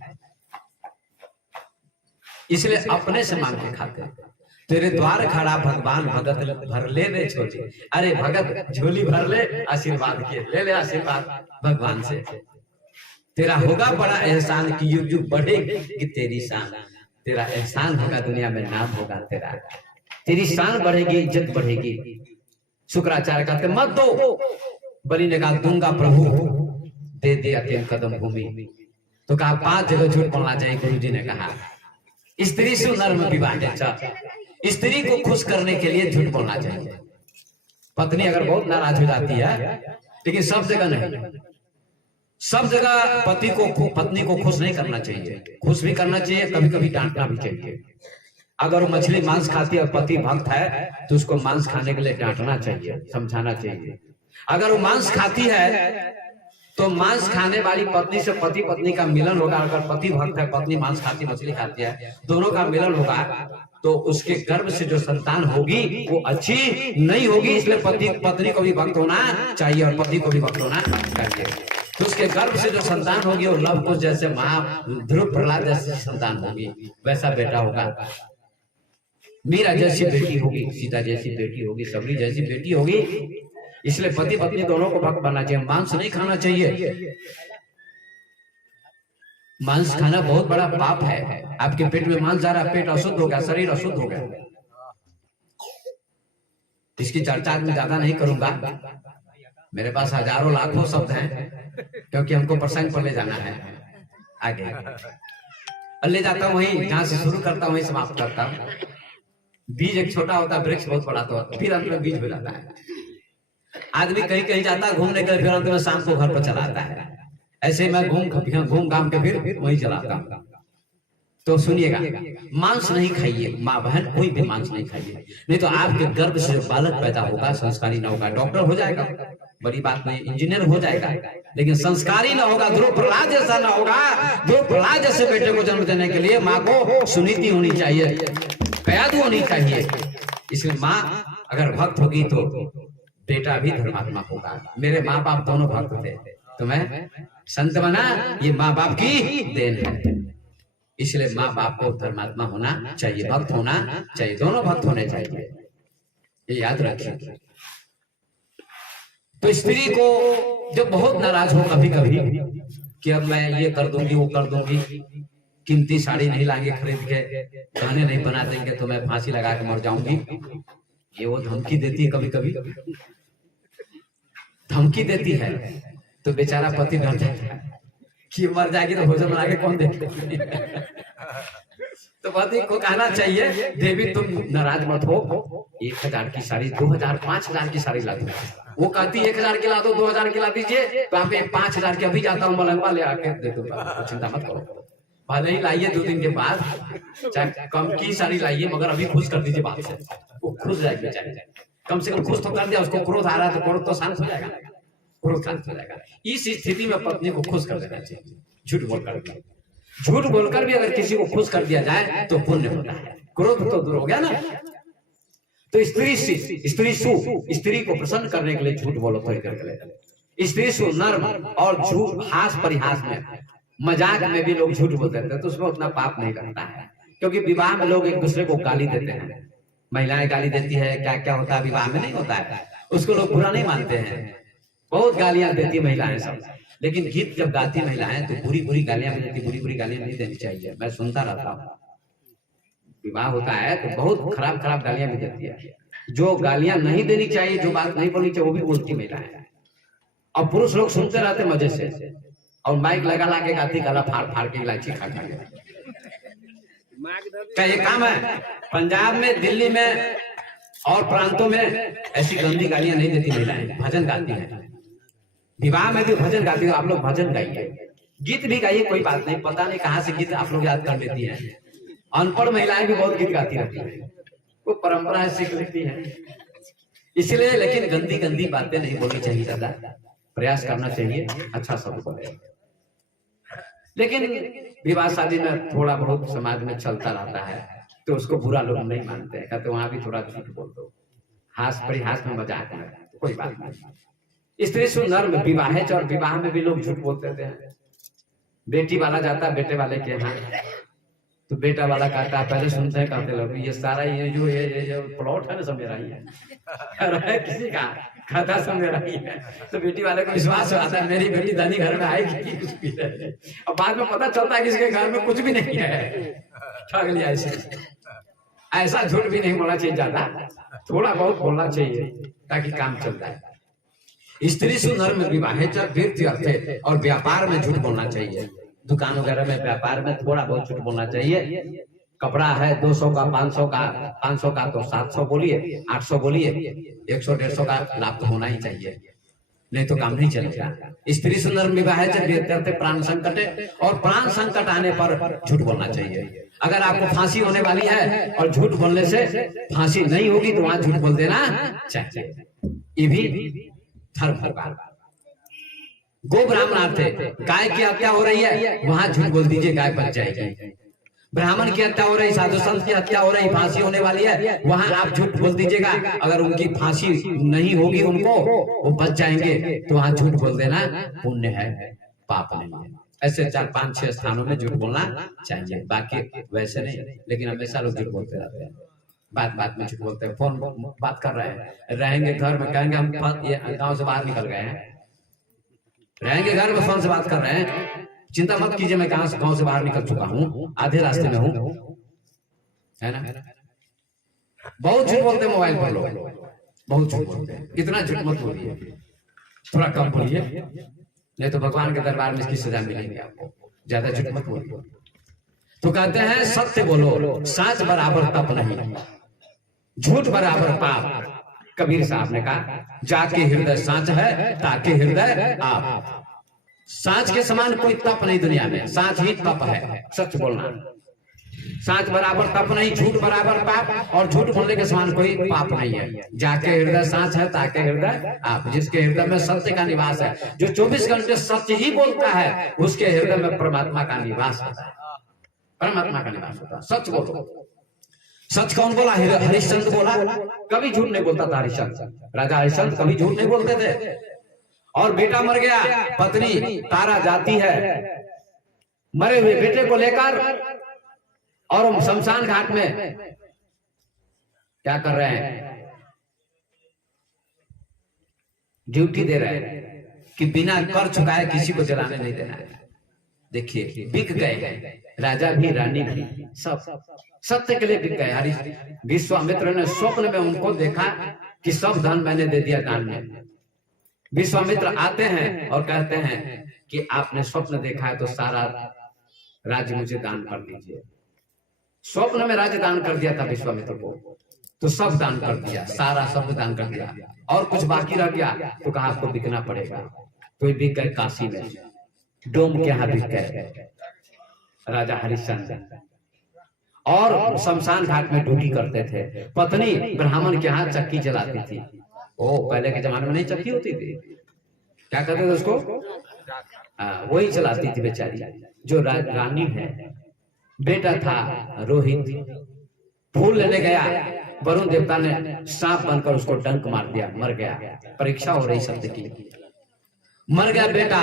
इसलिए अपने से मांग के खाते हैं। तेरे द्वार खड़ा भगवान भगत भर ले रे झोली। अरे भगत झोली भर ले, आशीर्वाद के ले ले आशीर्वाद भगवान से। तेरा होगा बड़ा एहसान कि युग युग बढ़ेगी तेरी शान। तेरा एहसान होगा, दुनिया में नाम होगा तेरा, तेरी शान बढ़ेगी, इज्जत बढ़ेगी। शुक्राचार्य कहते मत दो, बलि ने कहा दूंगा प्रभु, दे दे 3 कदम भूमि। तो कहा 5 जगह झूठ बोलना चाहिए। गुरु जी ने कहा स्त्री से नर्म विवाह, स्त्री को खुश करने के लिए झूठ बोलना चाहिए। पत्नी अगर बहुत नाराज हो जाती है, लेकिन सब जगह नहीं, सब जगह पत्नी को खुश नहीं करना चाहिए। खुश भी करना चाहिए, कभी कभी डांटना भी चाहिए। अगर वो मछली मांस खाती है और पति भक्त है तो उसको मांस खाने के लिए डांटना चाहिए, समझाना चाहिए। अगर वो मांस खाती है तो मांस खाने वाली पत्नी से पति पत्नी का मिलन होगा। अगर पति भक्त है, पत्नी मांस खाती मछली खाती है, दोनों का मिलन होगा, तो उसके गर्भ से जो संतान होगी वो अच्छी नहीं होगी। इसलिए पत्नी को भी भक्त होना चाहिए और पति को भी भक्त होना चाहिए। तो उसके गर्भ से जो संतान होगी वो लव कुश जैसे ध्रुव प्रहलाद जैसे संतान होगी, वैसा बेटा होगा। मीरा जैसी बेटी होगी, सीता जैसी बेटी होगी, सबरी जैसी बेटी होगी। इसलिए पति पत्नी दोनों को भक्त बनना चाहिए। मांस नहीं खाना चाहिए। मांस खाना बहुत बड़ा पाप है। आपके पेट में मांस जा रहा, पेट अशुद्ध हो गया, शरीर अशुद्ध हो गया। इसकी चर्चा में ज्यादा नहीं करूंगा। मेरे पास हजारों लाखों शब्द हैं, क्योंकि हमको प्रसंग पर ले जाना है आगे, और ले जाता हूँ वहीं जहां से शुरू करता हूँ वहीं समाप्त करता हूँ। बीज एक छोटा होता है, वृक्ष बहुत बड़ा होता है, फिर अंत में बीज हो जाता है। आदमी कहीं कहीं जाता है घूमने के लिए, फिर अंत में शाम को घर पर चला आता है। ऐसे ही मैं घूम घाम के फिर वहीं चलाता हूँ। तो सुनिएगा, मांस नहीं खाइए, माँ बहन कोई भी मांस नहीं खाइए, नहीं तो आपके गर्भ से जो बालक पैदा होगा संस्कारी न होगा। डॉक्टर हो जाएगा, बड़ी बात नहीं, इंजीनियर हो जाएगा, लेकिन संस्कारी न होगा, ध्रुव प्रहलाद जैसा न होगा। ध्रुव प्रहलाद जैसे बेटे को जन्म देने के लिए माँ को सुनीति होनी चाहिए, कयादु होनी चाहिए। इसलिए माँ अगर भक्त होगी तो बेटा भी धर्मात्मा होगा। मेरे माँ बाप दोनों भक्त थे, तो मैं संत बना, ये माँ बाप की देन है। इसलिए माँ बाप को धर्मात्मा होना चाहिए, भक्त होना चाहिए, दोनों भक्त होने चाहिए, ये याद रखिए। तो स्त्री को जब बहुत नाराज हो कभी कभी कि अब मैं ये कर दूंगी वो कर दूंगी, कीमती साड़ी नहीं लाएंगे खरीद के, गहने नहीं बना देंगे तो मैं फांसी लगा के मर जाऊंगी, ये वो धमकी देती है। कभी कभी धमकी देती है तो बेचारा पति डरता है कि मर जाएगी तो भोजन बना के कौन देखेगा। तो पति को कहना चाहिए, देवी तुम नाराज मत हो, 1000 की साड़ी, 2000, 5000 की साड़ी ला दो। वो कहती 1000 की ला दो, 2000 की ला दीजिए, तो आप 5000 की अभी जाता हूँ मलंगवा ले आके दे दो, चिंता मत करो। भले ही लाइए 2 दिन के बाद, चाहे कम की साड़ी लाइए, मगर अभी खुश कर दीजिए बात से, वो खुश जाएगी बेचारी। कम से कम खुश तो कर दिया, उसको क्रोध आ रहा है तो क्रोध तो शांत हो जाएगा, क्रोध शांत हो जाएगा। इस स्थिति में पत्नी को खुश कर देना चाहिए, झूठ बोलकर भी, झूठ बोलकर भी अगर किसी को खुश कर दिया जाए तो पुण्य होता है, क्रोध तो दूर हो गया ना। तो स्त्री को प्रसन्न करने के लिए झूठ बोलो थोड़ी करके। स्त्री सु नर्म, और झूठ हास परिहास में, मजाक में भी लोग झूठ बोलते हैं, तो उसमें उतना पाप नहीं लगता है, क्योंकि विवाह में लोग एक दूसरे को गाली देते हैं, महिलाएं गाली देती है, क्या क्या होता है विवाह में नहीं होता है, उसको लोग बुरा नहीं मानते हैं, बहुत गालियां देती महिलाएं सब। लेकिन गीत जब गाती महिलाएं तो बुरी बुरी गालियां भी देती, बुरी बुरी गालियां नहीं देनी चाहिए, मैं सुनता रहता हूँ। विवाह होता है तो बहुत खराब खराब गालियां भी देती है, जो गालियां नहीं देनी चाहिए, जो बात नहीं बोलनी चाहिए वो भी बोलती महिलाएं, और पुरुष लोग सुनते रहते मजे से, और माइक लगा ला के गाती, गला फाड़ फाड़ के इलायची खा खा का ये काम है। पंजाब में, दिल्ली में और प्रांतों में ऐसी गंदी गालियां नहीं देती महिलाएं, भजन गाती हैं। विवाह में भी भजन गाती हो, आप लोग भजन गाइए, गीत भी गाइए, कोई बात नहीं, पता नहीं कहां से गीत आप लोग याद कर लेती हैं। अनपढ़ महिलाएं भी बहुत गीत गाती रहती हैं, वो परंपरा सीख लेती हैं, इसलिए। लेकिन गंदी गंदी बातें नहीं बोलनी चाहिए, ज्यादा प्रयास करना चाहिए अच्छा सब बोले। लेकिन विवाह शादी में थोड़ा बहुत समाज में चलता रहता है, तो उसको बुरा लोग नहीं मानते हैं, कहते वहां भी थोड़ा झूठ बोल दो, हास परिहास में मजाक में, तो कोई बात नहीं। स्त्री सुंदर में विवाह है, और विवाह में भी लोग झूठ बोलते हैं। बेटी वाला जाता है बेटे वाले के यहाँ, तो बेटा वाला कहता है, पहले सुनते हैं, कहते लोग ये सारा ये जो प्लॉट है ना सब मेरा ही है, किसी का खाता सब मेरा ही है। तो बेटी वाले को विश्वास आता है मेरी बेटी धनी घर में आएगी, और बाद में पता चलता है कि इसके घर में कुछ भी नहीं है, ठग लिया। ऐसा झूठ भी नहीं बोलना चाहिए, ज्यादा थोड़ा बहुत बोलना चाहिए ताकि काम चलता है। स्त्री सुंदर में विवाहित तीर्थ और व्यापार में झूठ बोलना चाहिए, दुकान वगैरह में व्यापार में थोड़ा बहुत झूठ बोलना चाहिए। कपड़ा है 200 का 500 का 500 का तो 700 बोलिए, 800 बोलिए, 100 150 का लाभ तो होना ही चाहिए, नहीं तो काम नहीं चलेगा। स्त्री सुंदर विवाह जब प्राण संकट है, और प्राण संकट आने पर झूठ बोलना चाहिए। अगर आपको फांसी होने वाली है और झूठ बोलने से फांसी नहीं होगी तो वहां झूठ बोल देना चाहिए, ये भी धर्म होगा। गो ब्राह्मण थे, गाय की हत्या हो रही है, वहां झूठ बोल दीजिए, गाय बच जाएगी। ब्राह्मण की हत्या हो रही, साधु संत की हत्या हो रही, फांसी होने वाली है, वहां आप झूठ बोल दीजिएगा, अगर उनकी फांसी नहीं होगी, उनको वो बच जाएंगे, तो वहां झूठ बोल देना पुण्य है, पाप नहीं है। ऐसे 4 5 6 स्थानों में झूठ बोलना चाहिए, बाकी वैसे नहीं। लेकिन हमेशा लोग झूठ बोलते रहते हैं, बात बात में झूठ बोलते हैं। फोन बात कर रहे हैं, रहेंगे घर में, कहेंगे हम गाँव से बाहर निकल गए हैं, रहेंगे घर में, फोन से बात कर रहे हैं, चिंता मत कीजिए, मैं गांव से बाहर निकल चुका हूँ, आधे रास्ते में हूँ, है ना। बहुत झूठ बोलते हैं मोबाइल पर लोग, बहुत झूठ बोलते हैं, इतना झूठ मत बोलिए, थोड़ा कम बोलिए, नहीं तो भगवान के दरबार में इसकी सजा मिलेगी आपको। ज्यादा झूठ मत बोलिए। तो कहते हैं सत्य बोलो, साच बराबर तप नहीं, झूठ बराबर पाप। कबीर साहब ने कहा जाके हृदय साच है ताके हृदय आप। साच के समान कोई तप नहीं दुनिया में, साच ही तप है, सच बोलना। साच बराबर तप नहीं, झूठ बराबर पाप, और झूठ बोलने के समान कोई पाप नहीं है। जाके हृदय साच है ताके हृदय आप। जिसके हृदय में सत्य का निवास है, जो 24 घंटे सत्य ही बोलता है, उसके हृदय में परमात्मा का निवास होता है, परमात्मा का निवास होता है। सच बोलो। सच कौन बोला? हरिश्चंद्र बोला, कभी झूठ नहीं बोलता था हरिश्चंद्र। राजा हरिश्चंद्र कभी झूठ नहीं बोलते थे। और बेटा मर गया, पत्नी तारा जाती है मरे हुए बेटे को लेकर, और हम शमशान घाट में क्या कर रहे हैं? ड्यूटी दे रहे हैं कि बिना कर चुकाए किसी को जलाने नहीं देना है। देखिए बिक गए, राजा भी रानी भी, सब सत्य के लिए बिक गए। विश्वामित्र ने स्वप्न में उनको देखा कि सब धन मैंने दे दिया दान में। विश्वामित्र आते हैं और कहते हैं कि आपने स्वप्न देखा है तो सारा राज्य मुझे दान कर दीजिए। स्वप्न में राज्य दान कर दिया था विश्वामित्र को, तो सब दान कर दिया, सारा सब दान कर दिया, और कुछ बाकी रह गया तो कहा आपको बिकना पड़ेगा। तो बिक गए काशी में, डोम के यहाँ बिक गए राजा हरिश्चंद्र, और शमशान घाट में ड्यूटी करते थे। पत्नी ब्राह्मण के यहाँ चक्की चलाती थी। ओ पहले के जमाने में नहीं चक्की होती थी, क्या कहते थे उसको? वही चलाती थी बेचारी। जो रानी है, बेटा था रोहित, फूल लेने गया, वरुण देवता ने सांप बनकर उसको डंक मार दिया, मर गया। परीक्षा हो रही सत्य की, मर गया बेटा,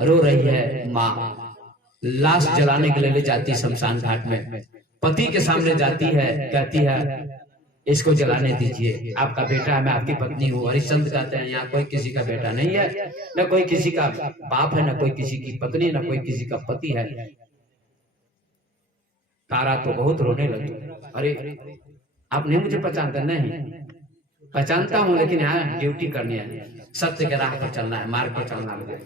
रो रही है माँ। लाश जलाने के लिए ले जाती शमशान घाट में, पति के सामने जाती है, कहती है इसको जलाने दीजिए, आपका बेटा है, मैं आपकी पत्नी हूँ। हरिश्चंद्र कहते हैं यहाँ कोई किसी का बेटा नहीं है, न कोई किसी का बाप है, न कोई किसी की पत्नी, न कोई किसी का पति है। तारा तो बहुत रोने लगी, अरे आप नहीं मुझे पहचानते? नहीं पहचानता हूँ, लेकिन यहाँ ड्यूटी करनी है, सत्य के राह पर चलना है, मार्ग पर चलना है,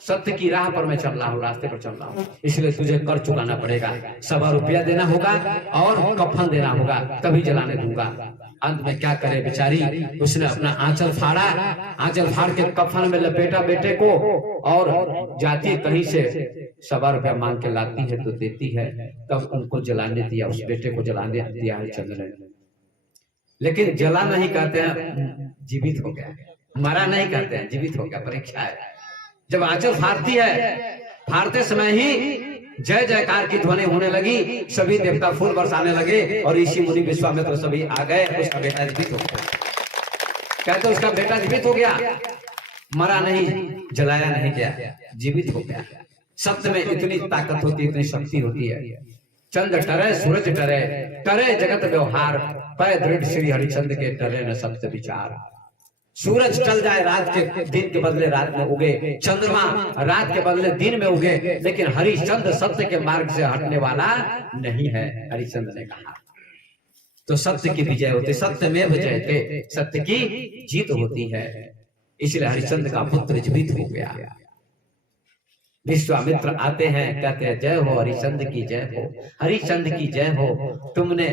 सत्य की राह पर मैं चल रहा हूँ, रास्ते पर चल रहा हूँ, इसलिए तुझे कर चुकाना पड़ेगा। 100 रुपया देना होगा और कफन देना होगा, तभी जलाने दूंगा। अंत में क्या करे बेचारी, उसने अपना आंचल फाड़ा, आंचल फाड़ के कफन में लपेटा बेटे को, और जाती कहीं से 100 रुपया मांग के लाती है तो देती है, तब उनको जलाने दिया, उस बेटे को जलाने दिया हरिश्चंद्र ने। लेकिन जला नहीं कहते हैं, जीवित हो गया, मरा नहीं कहते हैं, जीवित हो गया। परीक्षा है, जब आंचल फाड़ती है, फाड़ते समय ही जय जयकार की ध्वनि होने लगी, सभी देवता फूल बरसाने लगे, और ऋषि मुनि विश्वामित्र सभी आ गए। उसका बेटा जीवित हो गया, कहते उसका बेटा जीवित हो गया, मरा नहीं, जलाया नहीं गया, जीवित हो गया। सत्य में इतनी ताकत होती है, इतनी शक्ति होती है। चंद्र टरे सूरज टरे, टरे जगत व्यवहार, पै दृढ़ श्री हरिचंद्र के टरे न सत्य विचार। सूरज चल जाए रात के, दिन के बदले रात में उगे, चंद्रमा रात के बदले दिन में उगे, लेकिन हरिश्चंद्र सत्य के मार्ग से हटने वाला नहीं है, हरिश्चंद्र ने कहा। तो सत्य की विजय होती, सत्य में विजयते, सत्य की जीत होती है। इसलिए हरिश्चंद्र का पुत्र जीवित हो गया। विश्वामित्र आते हैं, कहते हैं जय हो हरिश्चंद्र की जय हो, हरिश्चंद्र की जय हो, तुमने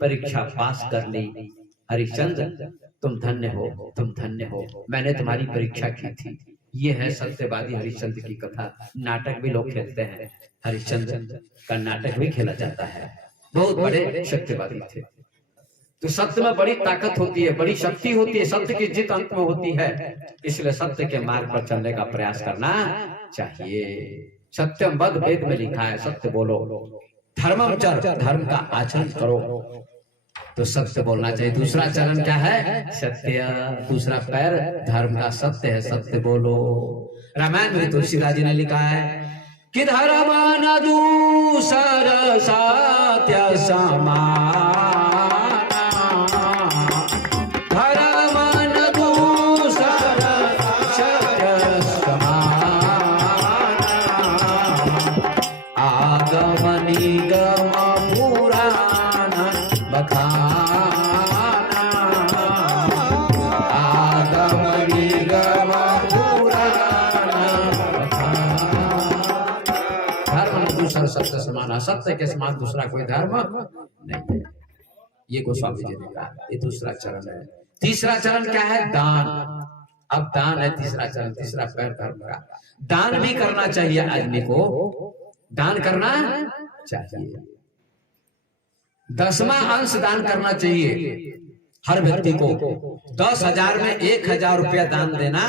परीक्षा पास कर ली। हरिश्चंद्र तुम धन्य हो, तुम धन्य हो, मैंने तुम्हारी परीक्षा की थी। ये है सत्यवादी हरिश्चंद्र की कथा। नाटक भी लोग खेलते हैं, हरिश्चंद्र का नाटक भी खेला जाता है। बहुत बड़े सत्यवादी थे। तो सत्य में बड़ी ताकत होती है, बड़ी शक्ति होती है, सत्य की जीत अंत में होती है। इसलिए सत्य के मार्ग पर चलने का प्रयास करना चाहिए। सत्यम वद वेद में लिखा है, सत्य बोलो, धर्मम चर, धर्म का आचरण करो, तो सत्य बोलना चाहिए। दूसरा चरण क्या है? सत्य। दूसरा पैर धर्म का सत्य है, सत्य बोलो। रामायण में तुलसीदास जी ने लिखा है कि धर्म न दूसर सत्य समान, धर्म न दूसर सत्य समान, आगम निगम पुराण बखाना, आगम निगम समान, असत्य के समान दूसरा कोई धर्म नहीं है। ये गोस्वामी जी ने कहा। ये दूसरा चरण है। तीसरा चरण क्या है? दान। अब दान है तीसरा चरण, तीसरा पैर धर्म का। दान भी करना चाहिए आदमी को, दान करना चाहिए। 10वां अंश दान करना चाहिए हर व्यक्ति को। 10,000 में 1,000 रुपया दान देना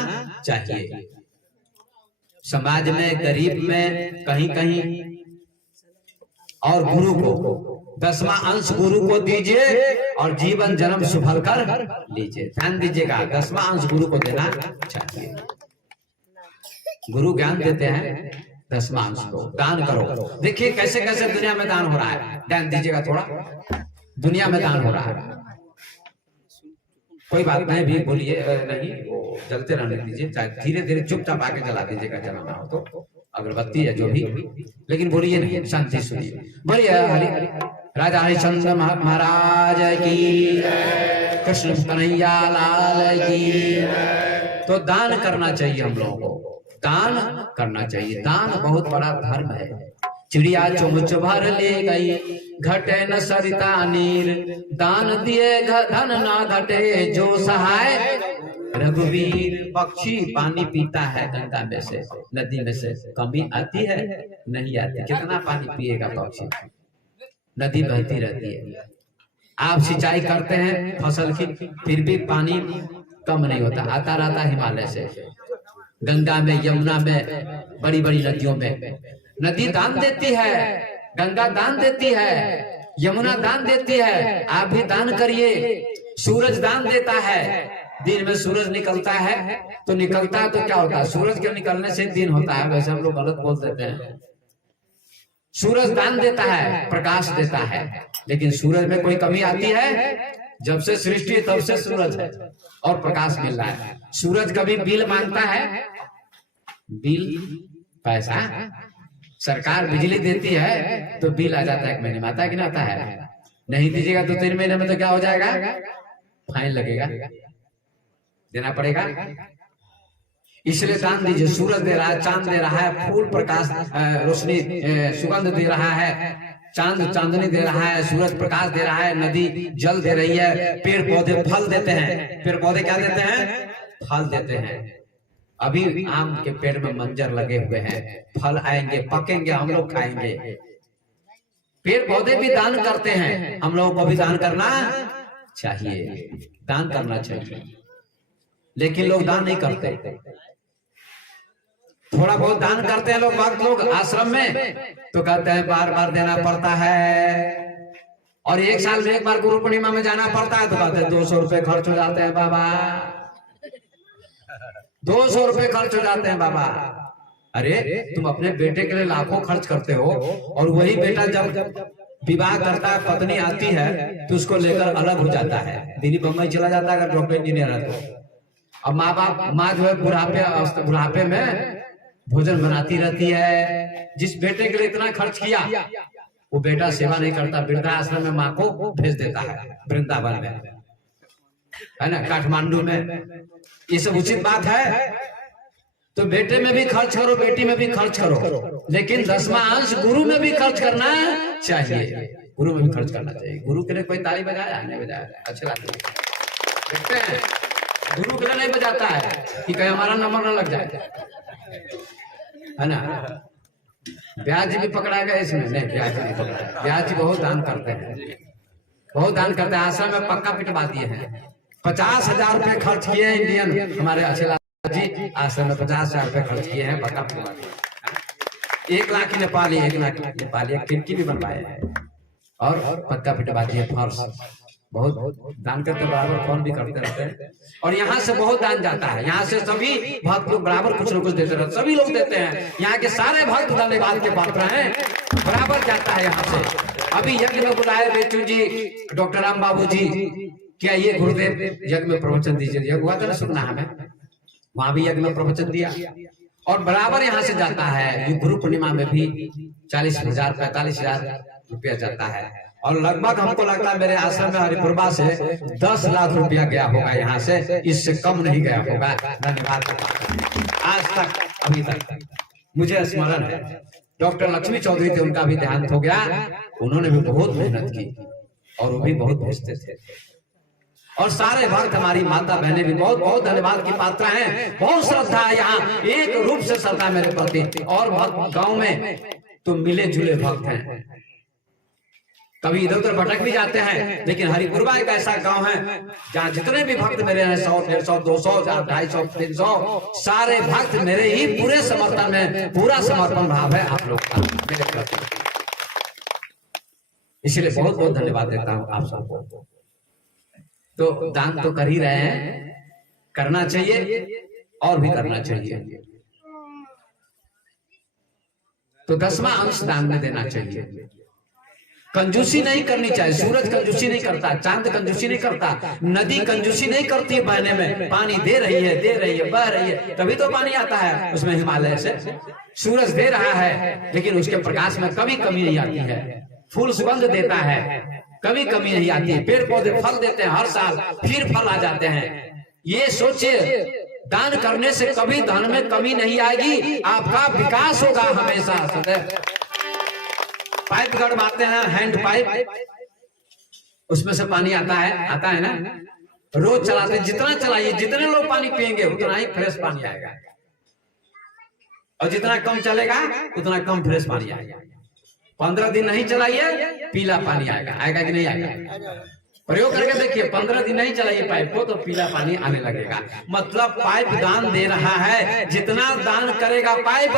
चाहिए। समाज में, गरीब में, कहीं कहीं, और गुरु को 10वां अंश गुरु को दीजिए और जीवन जन्म सुफल कर लीजिए। ध्यान दीजिएगा, 10वां अंश गुरु को देना चाहिए। गुरु ज्ञान देते हैं, 10वां अंश को दान करो। देखिए कैसे कैसे दुनिया में दान हो रहा है। ध्यान दीजिएगा थोड़ा, दुनिया में दान हो रहा है। कोई बात नहीं भी बोलिए, नहीं वो जलते रहने दीजिए, धीरे धीरे चुपचाप आके जला दीजिएगा, जलाना हो तो अगरबत्ती है जो भी, लेकिन बोलिए नहीं, शांति सुनिए। बोलिए हरि राजा हरिश्चंद्र महाराज की, कृष्ण कन्हैया लाल की। तो दान करना चाहिए हम लोगों को, दान करना चाहिए। दान बहुत बड़ा धर्म है। चिड़िया चुमुच भर ले गई, घटे न सरिता नीर, दान दिए धन ना घटे, जो सहाय रघुवीर। पक्षी पानी पीता है गंगा में से, नदी में से, कमी आती है? नहीं आती। कितना पानी पिएगा पक्षी? नदी बहती रहती है। आप सिंचाई करते हैं फसल की, फिर भी पानी कम नहीं होता, आता रहता हिमालय से, गंगा में, यमुना में, बड़ी बड़ी नदियों में। नदी दान देती है, गंगा दान देती है, यमुना दान देती है। आप भी दान करिए। सूरज दान देता है। दिन में सूरज निकलता है तो निकलता है तो क्या होता है? सूरज के निकलने से दिन होता है। वैसे हम लोग गलत बोल देते हैं। सूरज दान देता है, प्रकाश देता है, लेकिन सूरज में कोई कमी आती है? जब से सृष्टि तब से सूरज है और प्रकाश मिल रहा है। सूरज कभी बिल मांगता है? बिल, पैसा, सरकार बिजली देती है तो बिल आ जाता है 1 महीने में, आता है कि नहीं आता है? नहीं दीजिएगा तो 3 महीने में तो क्या हो जाएगा? फाइन लगेगा, देना पड़ेगा। इसलिए दान दीजिए। सूरज दे रहा है, चांद दे रहा है, फूल प्रकाश, रोशनी, सुगंध दे रहा है, चांद चांदनी दे रहा है, सूरज प्रकाश दे रहा है, नदी जल दे रही है, पेड़ पौधे फल देते हैं। पेड़ पौधे क्या देते हैं? फल देते हैं। अभी आम के पेड़ में मंजर लगे हुए हैं, फल आएंगे, पकेंगे, हम लोग खाएंगे। पेड़ पौधे भी दान करते हैं, हम लोगों को भी दान करना चाहिए, दान करना चाहिए। लेकिन लोग दान नहीं करते। थोड़ा बहुत दान करते हैं लोग, भक्त लोग आश्रम में, तो कहते हैं बार बार देना पड़ता है। और 1 साल में 1 बार गुरु पूर्णिमा में जाना पड़ता है तो कहते हैं 200 रुपए खर्च हो जाते हैं बाबा, 200 रुपए खर्च हो जाते हैं बाबा। अरे तुम अपने बेटे के लिए लाखों खर्च करते हो, और वही बेटा जब विवाह करता है, पत्नी आती है तो उसको लेकर अलग हो जाता है, दिल्ली बम्बई चला जाता है अगर डॉक्टर इंजीनियर है तो। अब माँ जो है बुढ़ापे में भोजन बनाती रहती है। जिस बेटे के लिए इतना खर्च किया वो बेटा सेवा नहीं करता, वृद्धाश्रम में माँ को भेज देता है, वृंदावन में, है ना, काठमांडू में। ये सब उचित बात है? तो बेटे में भी खर्च करो, बेटी में भी खर्च करो, लेकिन 10वां अंश गुरु में भी खर्च करना चाहिए। गुरु में भी खर्च करना चाहिए। गुरु के लिए कोई ताली बजाया? नहीं बजाया, अच्छे लगते देखते हैं। गुरु के लिए नहीं बजाता है कि कहीं हमारा नंबर न लग जाए, है ना। ब्याज भी पकड़ा गया इसमें? नहीं, ब्याज नहीं पकड़ा। ब्याज बहुत दान करते हैं, बहुत दान करते हैं। आश्रम में पक्का पिटवा दिए हैं। 50,000 रुपए खर्च किए इंडियन हमारे अच्छे जी आश्रम में, 50,000 रुपए खर्च किए हैं, पक्का पिटवा दिए। 1 लाख नेपाली, 1 लाख नेपाली खिड़की भी बनवाए हैं और पक्का पिटवा दिए, फर्श। बहुत दान करते, बराबर फोन भी करते रहते हैं। और यहाँ से बहुत दान जाता है, यहाँ से सभी भक्त लोग बराबर कुछ न कुछ देते रहते, सभी लोग देते हैं। यहाँ के सारे भक्त धन्यवाद के पात्र हैं, बराबर जाता है यहाँ से। अभी यज्ञ में बुलाए बेचू जी, डॉक्टर राम बाबू जी, क्या ये गुरुदेव यज्ञ में प्रवचन दीजिए, यज्ञ हुआ था ना सुनना हमें, वहां भी यज्ञ में प्रवचन दिया। और बराबर यहाँ से जाता है। गुरु पूर्णिमा में भी 40,000 45,000 रुपया जाता है। और लगभग हमको लगता है मेरे आश्रम में हरिपुरबा से 10 लाख रुपया गया होगा यहाँ से, इससे कम नहीं गया होगा। धन्यवाद। आज तक, अभी तक मुझे स्मरण है डॉक्टर लक्ष्मी चौधरी थे, उनका भी देहांत हो गया। उन्होंने भी बहुत मेहनत की और वो भी बहुत भेजते थे। और सारे भक्त, हमारी माता बहनें भी बहुत बहुत धन्यवाद की पात्र हैं। बहुत श्रद्धा है यहाँ, एक रूप से श्रद्धा मेरे प्रति। और भक्त गांव में तो मिले जुले भक्त हैं, कभी इधर उधर भटक भी जाते हैं, लेकिन हरिपुरवा एक ऐसा गांव है जहाँ जितने भी भक्त मेरे हैं 100, 150, 200, 250, 300 सारे भक्त मेरे ही पूरे समर्थन में, पूरा समर्पण भाव है आप लोग का मेरे प्रति। इसलिए बहुत बहुत धन्यवाद देता हूँ आप सबको। तो दान तो कर ही रहे हैं, करना चाहिए और भी करना चाहिए। तो 10वां अंश दान में देना चाहिए। कंजूसी नहीं करनी चाहिए। सूरज कंजूसी नहीं करता, चांद कंजूसी नहीं करता, नदी कंजूसी नहीं करती है बहने में। पानी दे रही है, बह रही है, तभी तो पानी आता है उसमें हिमालय से। सूरज दे रहा है लेकिन उसके प्रकाश में कभी कमी नहीं आती है। फूल सुगंध देता है, कभी कमी नहीं आती है। पेड़ पौधे फल देते हैं, हर साल फिर फल आ जाते हैं। ये सोचिए, दान करने से कभी धन में कमी नहीं आएगी, आपका विकास होगा हमेशा सदैव। पाइप गड़वाते हैं, हैंड पाइप, उसमें से पानी आता है ना, रोज चलाते, जितना चलाइए, जितने लोग पानी पिएंगे उतना ही फ्रेश पानी आएगा, और जितना कम चलेगा उतना कम फ्रेश पानी आएगा। 15 दिन नहीं चलाइए, पीला पानी आएगा कि नहीं आएगा? प्रयोग करके देखिए, 15 दिन नहीं चलाइए पाइप को तो पीला पानी आने लगेगा। मतलब पाइप दान दे रहा है, जितना दान करेगा पाइप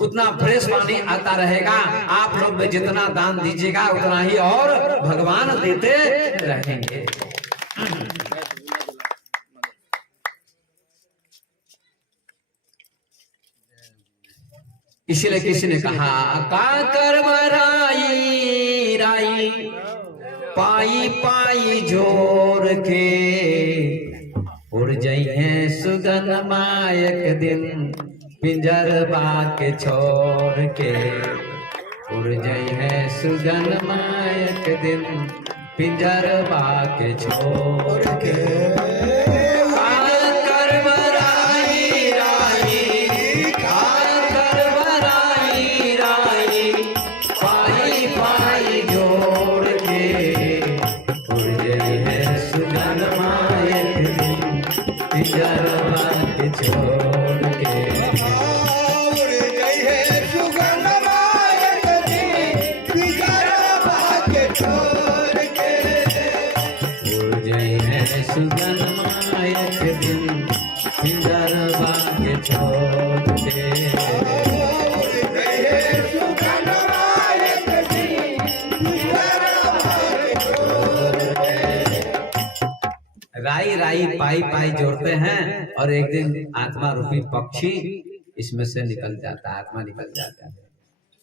उतना फ्रेश पानी आता रहेगा। आप लोग भी जितना दान दीजिएगा उतना ही और भगवान देते रहेंगे। इसीलिए किसी ने कहा, का कर बराई राई पाई पाई जोर के, उड़ जाइए सुगन मायक दिन पिंजरबा के छोड़ के, उड़ जाइए सुगन मायक दिन पिंजरबा के छोड़ के। राई राई पाई पाई जोड़ते हैं और एक दिन आत्मा रूपी पक्षी इसमें से निकल जाता है, आत्मा निकल जाता है।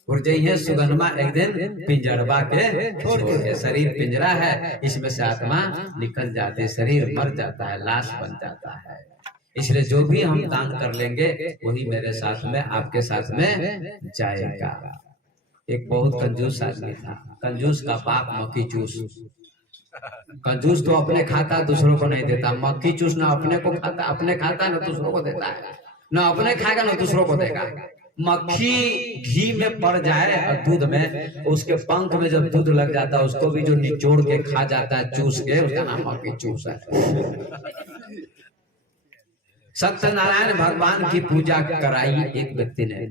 उड़ जाइए सुगनमा एक दिन पिंजरबा के छोड़ के। शरीर पिंजरा है, इसमें से आत्मा निकल जाती है, शरीर मर जाता है, लाश बन जाता है। इसलिए जो भी हम दान कर लेंगे वही मेरे साथ में, आपके साथ में जाएगा। एक बहुत कंजूस आदमी था, कंजूस का बाप मक्खी चूस। कंजूस तो अपने खाता, दूसरों को नहीं देता। मक्खी चूस ना अपने को खाता, अपने खाता ना दूसरों को देता है, ना अपने खाएगा ना दूसरों को देगा। मक्खी घी में पड़ जाए और दूध में, उसके पंख में जब दूध लग जाता है उसको भी जो निचोड़ के खा जाता है चूस के, उसका नाम मक्खी चूस है। सत्यनारायण भगवान की पूजा कराई एक व्यक्ति ने।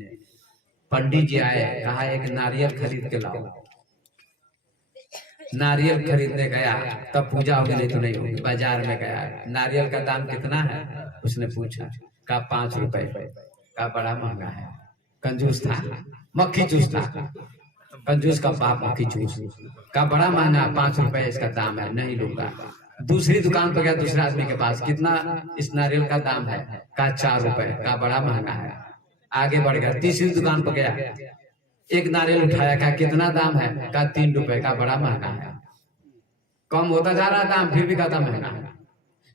पंडित जी आए, कहा एक नारियल खरीद के लाओ। नारियल खरीदने गया, तब पूजा होगी, नहीं तो नहीं होगी। बाजार में गया, नारियल का दाम कितना है उसने पूछा, कहा 5 रुपए। कहा बड़ा महंगा है। कंजूस था, मक्खी चूस था, कंजूस का बाप मक्खी चूस। कहा बड़ा महंगा, 5 रुपए इसका दाम है, नहीं लूंगा। दूसरी दुकान पर गया, दूसरे आदमी के पास, कितना इस नारियल का दाम है? कहा 4 रुपए। कहा बड़ा महंगा है। आगे बढ़ गया, तीसरी दुकान पर गया, एक नारियल उठाया, कहा कितना दाम है? कहा 3 रुपए। का बड़ा महंगा है। कम होता जा रहा दाम, फिर भी कहता महंगा है।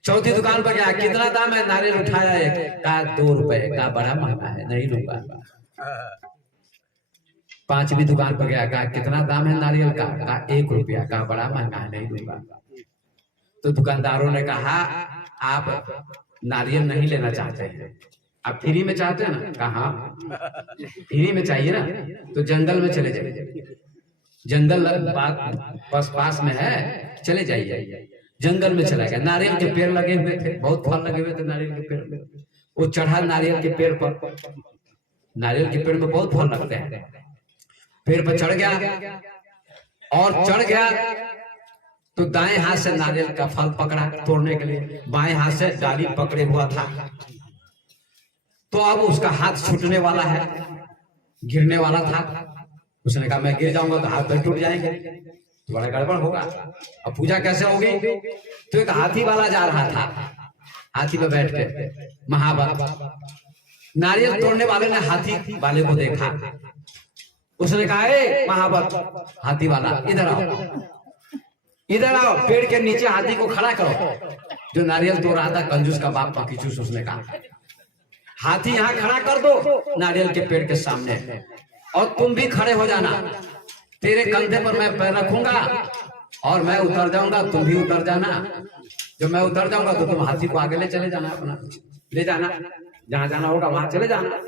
चौथी दुकान पर गया, कितना दाम है? नारियल उठाया एक, कहा 2 रुपए। कहा बड़ा महंगा है, नहीं लूंगा। 5वीं दुकान पर गया, कहा कितना दाम है नारियल का? कहा 1 रुपया। कहा बड़ा महंगा है, नहीं लूंगा। तो दुकानदारों ने कहा आप नारियल नहीं लेना चाहते हैं आप फ्री में चाहते हैं ना? कहा फ्री में चाहिए ना, तो जंगल में चले जाइए। जंगल पास में है, चले जाइए। जंगल में चला गया, नारियल के पेड़ लगे हुए थे, बहुत फल लगे हुए थे नारियल के पेड़ में। वो चढ़ा नारियल के पेड़ पर, नारियल के पेड़ में बहुत फल लगते हैं। पेड़ पर चढ़ गया और चढ़ गया तो दाएं हाथ से नारियल का फल पकड़ा तोड़ने के लिए, बाएं हाथ से डाली पकड़े हुआ था। तो अब उसका हाथ छूटने वाला है, गिरने वाला था। उसने कहा मैं गिर जाऊंगा तो हाथ पैर टूट जाएंगे, तो बड़ा गड़बड़ होगा। अब पूजा कैसे होगी? तो एक हाथी वाला जा रहा था, हाथी पे बैठ के महाबत। नारियल तोड़ने वाले ने हाथी वाले को देखा, उसने कहा ए महाबत हाथी वाला, इधर आओ, इधर आओ, पेड़ के नीचे हाथी को खड़ा करो। जो नारियल तोड़ रहा था कंजूस का बाप पकीचूस, उसने कहा हाथी यहाँ खड़ा कर दो नारियल के पेड़ के सामने, और तुम भी खड़े हो जाना। तेरे कंधे पर मैं पैर रखूंगा और मैं उतर जाऊंगा, तुम भी उतर जाना। जब मैं उतर जाऊंगा तो तुम हाथी को आगे ले चले जाना, अपना ले जाना, जहां जाना होगा वहां चले जाना,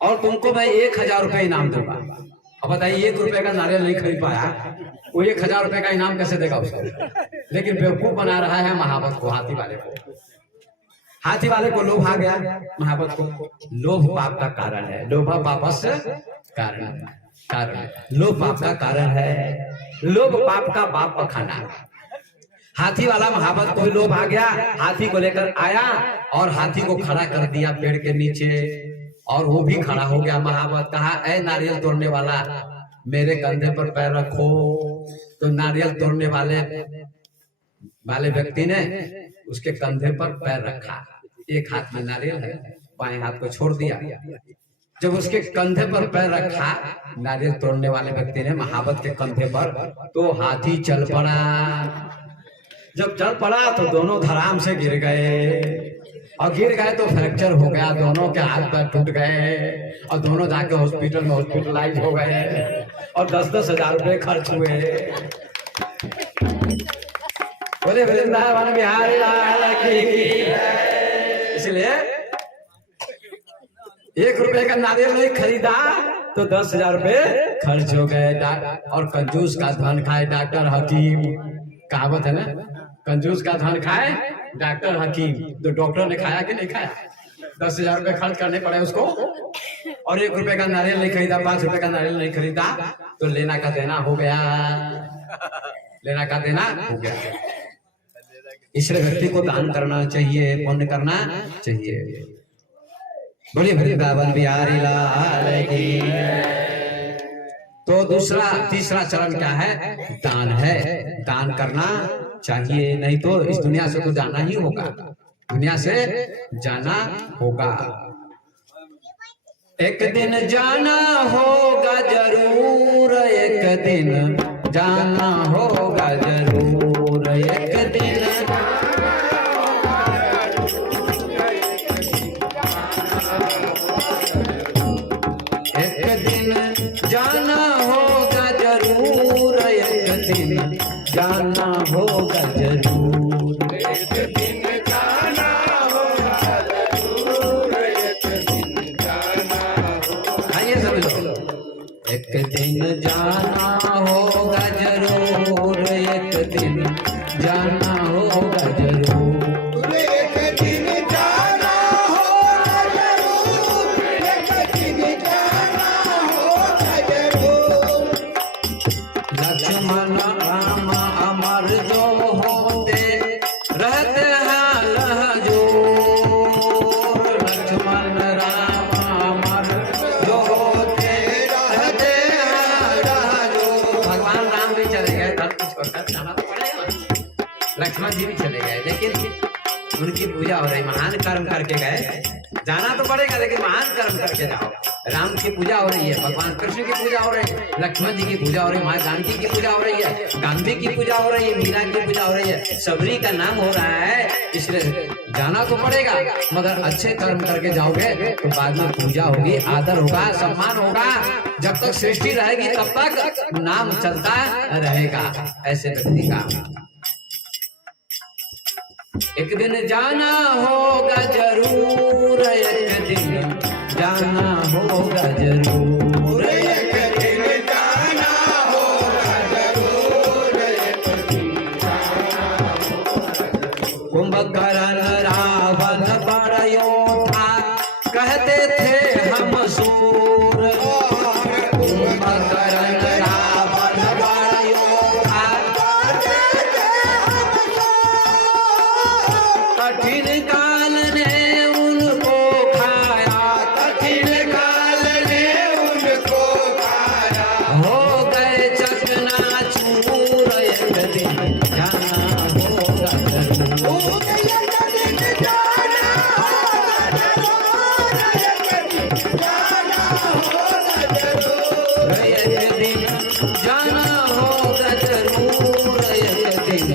और तुमको मैं 1000 रुपए इनाम दूंगा। अब बताइए 1 रुपए का नारियल नहीं खरीद पाया, वो 1000 रुपए का इनाम कैसे देगा उसको? लेकिन बेवकूफ बना रहा है महाबत को, हाथी वाले को। हाथी वाले को लोभ आ गया, महाबत को। लोभ पाप का कारण है, लोभ पापस्य कारण, लोभ पाप का कारण है, लोभ पाप का बाप पखाना। हाथी वाला महाबत को लोभ आ गया, हाथी को लेकर आया और हाथी को खड़ा कर दिया पेड़ के नीचे, और वो भी खड़ा हो गया। महाबत कहा ऐ नारियल तोड़ने वाला, मेरे कंधे पर पैर रखो। तो नारियल तोड़ने वाले व्यक्ति ने उसके कंधे पर पैर रखा, एक हाथ में नारियल है, बाएं हाथ को छोड़ दिया। जब उसके कंधे पर पैर रखा नारियल तोड़ने वाले व्यक्ति ने महाबत के कंधे पर, तो हाथी चल पड़ा। जब चल पड़ा तो दोनों धराम से गिर गए, और गिर गए तो फ्रैक्चर हो गया, दोनों के हाथ पैर टूट गए, और दोनों जाके हॉस्पिटल में हॉस्पिटलाइज हो गए, और 10-10 हजार रुपए खर्च हुए। बोले वृंदावन बिहारी लाल की। इसलिए 1 रुपए का नारियल नहीं खरीदा तो 10,000 रुपए खर्च हो गए। और कंजूस का धन खाए डॉक्टर हकीम, कहावत है ना, कंजूस का धन खाए डॉक्टर हकीम। तो डॉक्टर ने खाया कि नहीं खाया? 10,000 रुपए खर्च करने पड़े उसको, और 1 रुपए का नारियल नहीं खरीदा, 5 रुपए का नारियल नहीं खरीदा, तो लेना का देना हो गया, लेना का देना हो गया। इसलिए व्यक्ति को दान करना चाहिए, पुण्य करना चाहिए। बोलिए वृंदावन बिहारी लाल की। तो तीसरा चरण क्या है? दान है। दान करना चाहिए, नहीं तो इस दुनिया से तो जाना ही होगा, दुनिया से जाना होगा। एक दिन जाना होगा जरूर, एक दिन जाना होगा जरूर, एक दिन जाना होगा जरूर, एक दिन जाना होगा जरूर, एक दिन जाना होगा जरूर, एक दिन जाना होगा। आइए सब लोग, एक दिन जाना होगा जरूर, एक दिन जाना होगा जरूर, एक दिन जाना होगा जरूर, एक दिन जाना होगा जरूर। लक्ष्मण राम अमर जो होते रहते हैं लहजोर, लक्ष्मण राम अमर जो होते रहते हैं लहजोर। भगवान राम भी चले गए, तब कुछ करकर जाना तो पड़ेगा। लक्ष्मण जी भी चले गए, लेकिन उनकी पूजा हो रही, महान कर्म करके गए, जाना तो पड़ेगा लेकिन महान कर्म करके जाओ। राम की पूजा हो रही है, भगवान कृष्ण की पूजा हो रही है, लक्ष्मण जी की पूजा हो रही है, माँ जानकी की पूजा हो रही है, गांधी की पूजा हो रही है, मीरा की पूजा हो रही है, सबरी का नाम हो रहा है। इसलिए जाना तो पड़ेगा, मगर अच्छे कर्म करके जाओगे तो बाद में पूजा होगी, आदर होगा, सम्मान होगा। जब तक सृष्टि रहेगी तब तक नाम चलता रहेगा ऐसे व्यक्ति का। एक दिन जाना होगा जरूर, एक दिन जाना होगा जरूर। एक दिन जाना होगा जरूर, एक दिन जाना होगा जरूर। कुंभकर्ण रावण बड़ा योद्धा कहते थे हम सूर। कुंभकर्ण रावण बड़ा योद्धा कठिन काल ने उनको खाया, कठिन काल ने उनको खाया, हो गए चकनाचूर। एक दिन जाना होगा जरूर। एक दिन जाना होगा जरूर, एक दिन जाना होगा जरूर। एक दिन जाना होगा जरूर। एक दिन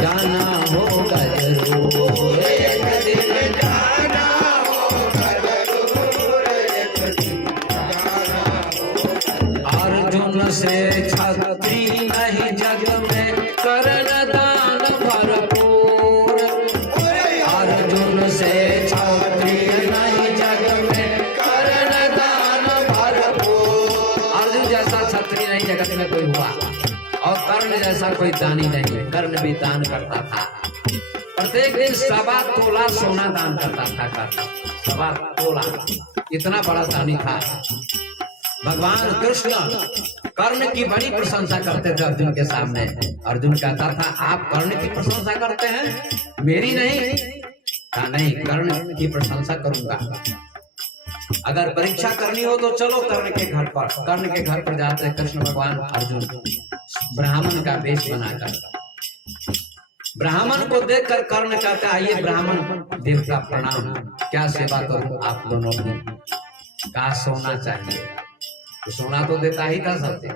जाना होगा जरूर। एक दिन जाना होगा जरूर, एक दिन जाना होगा। अर्जुन से छत्री नहीं जग में करण दान भरपूर। अर्जुन से छत्री नहीं जग में करण दान भरपूर। अर्जुन जैसा छत्री नहीं जगत में कोई हुआ, और कर्ण जैसा कोई दानी नहीं। कर्ण भी दान करता था, प्रत्येक दिन 1.25 तोला सोना दान करता था। कर्ण 1.25 तोला, इतना बड़ा दानी था। भगवान कृष्ण कर्ण की बड़ी प्रशंसा करते थे अर्जुन के सामने। अर्जुन कहता था आप कर्ण की प्रशंसा करते हैं, मेरी नहीं? कहा नहीं, कर्ण की प्रशंसा करूंगा। अगर परीक्षा करनी हो तो चलो कर्ण के घर पर। कर्ण के घर पर जाते कृष्ण भगवान अर्जुन ब्राह्मण का वेश बनाकर। ब्राह्मण को देखकर कर्ण कहता आइए ब्राह्मण देवता प्रणाम, क्या सेवा करूं आप दोनों की? कहा सोना चाहिए। तो सोना तो देता ही था सबसे।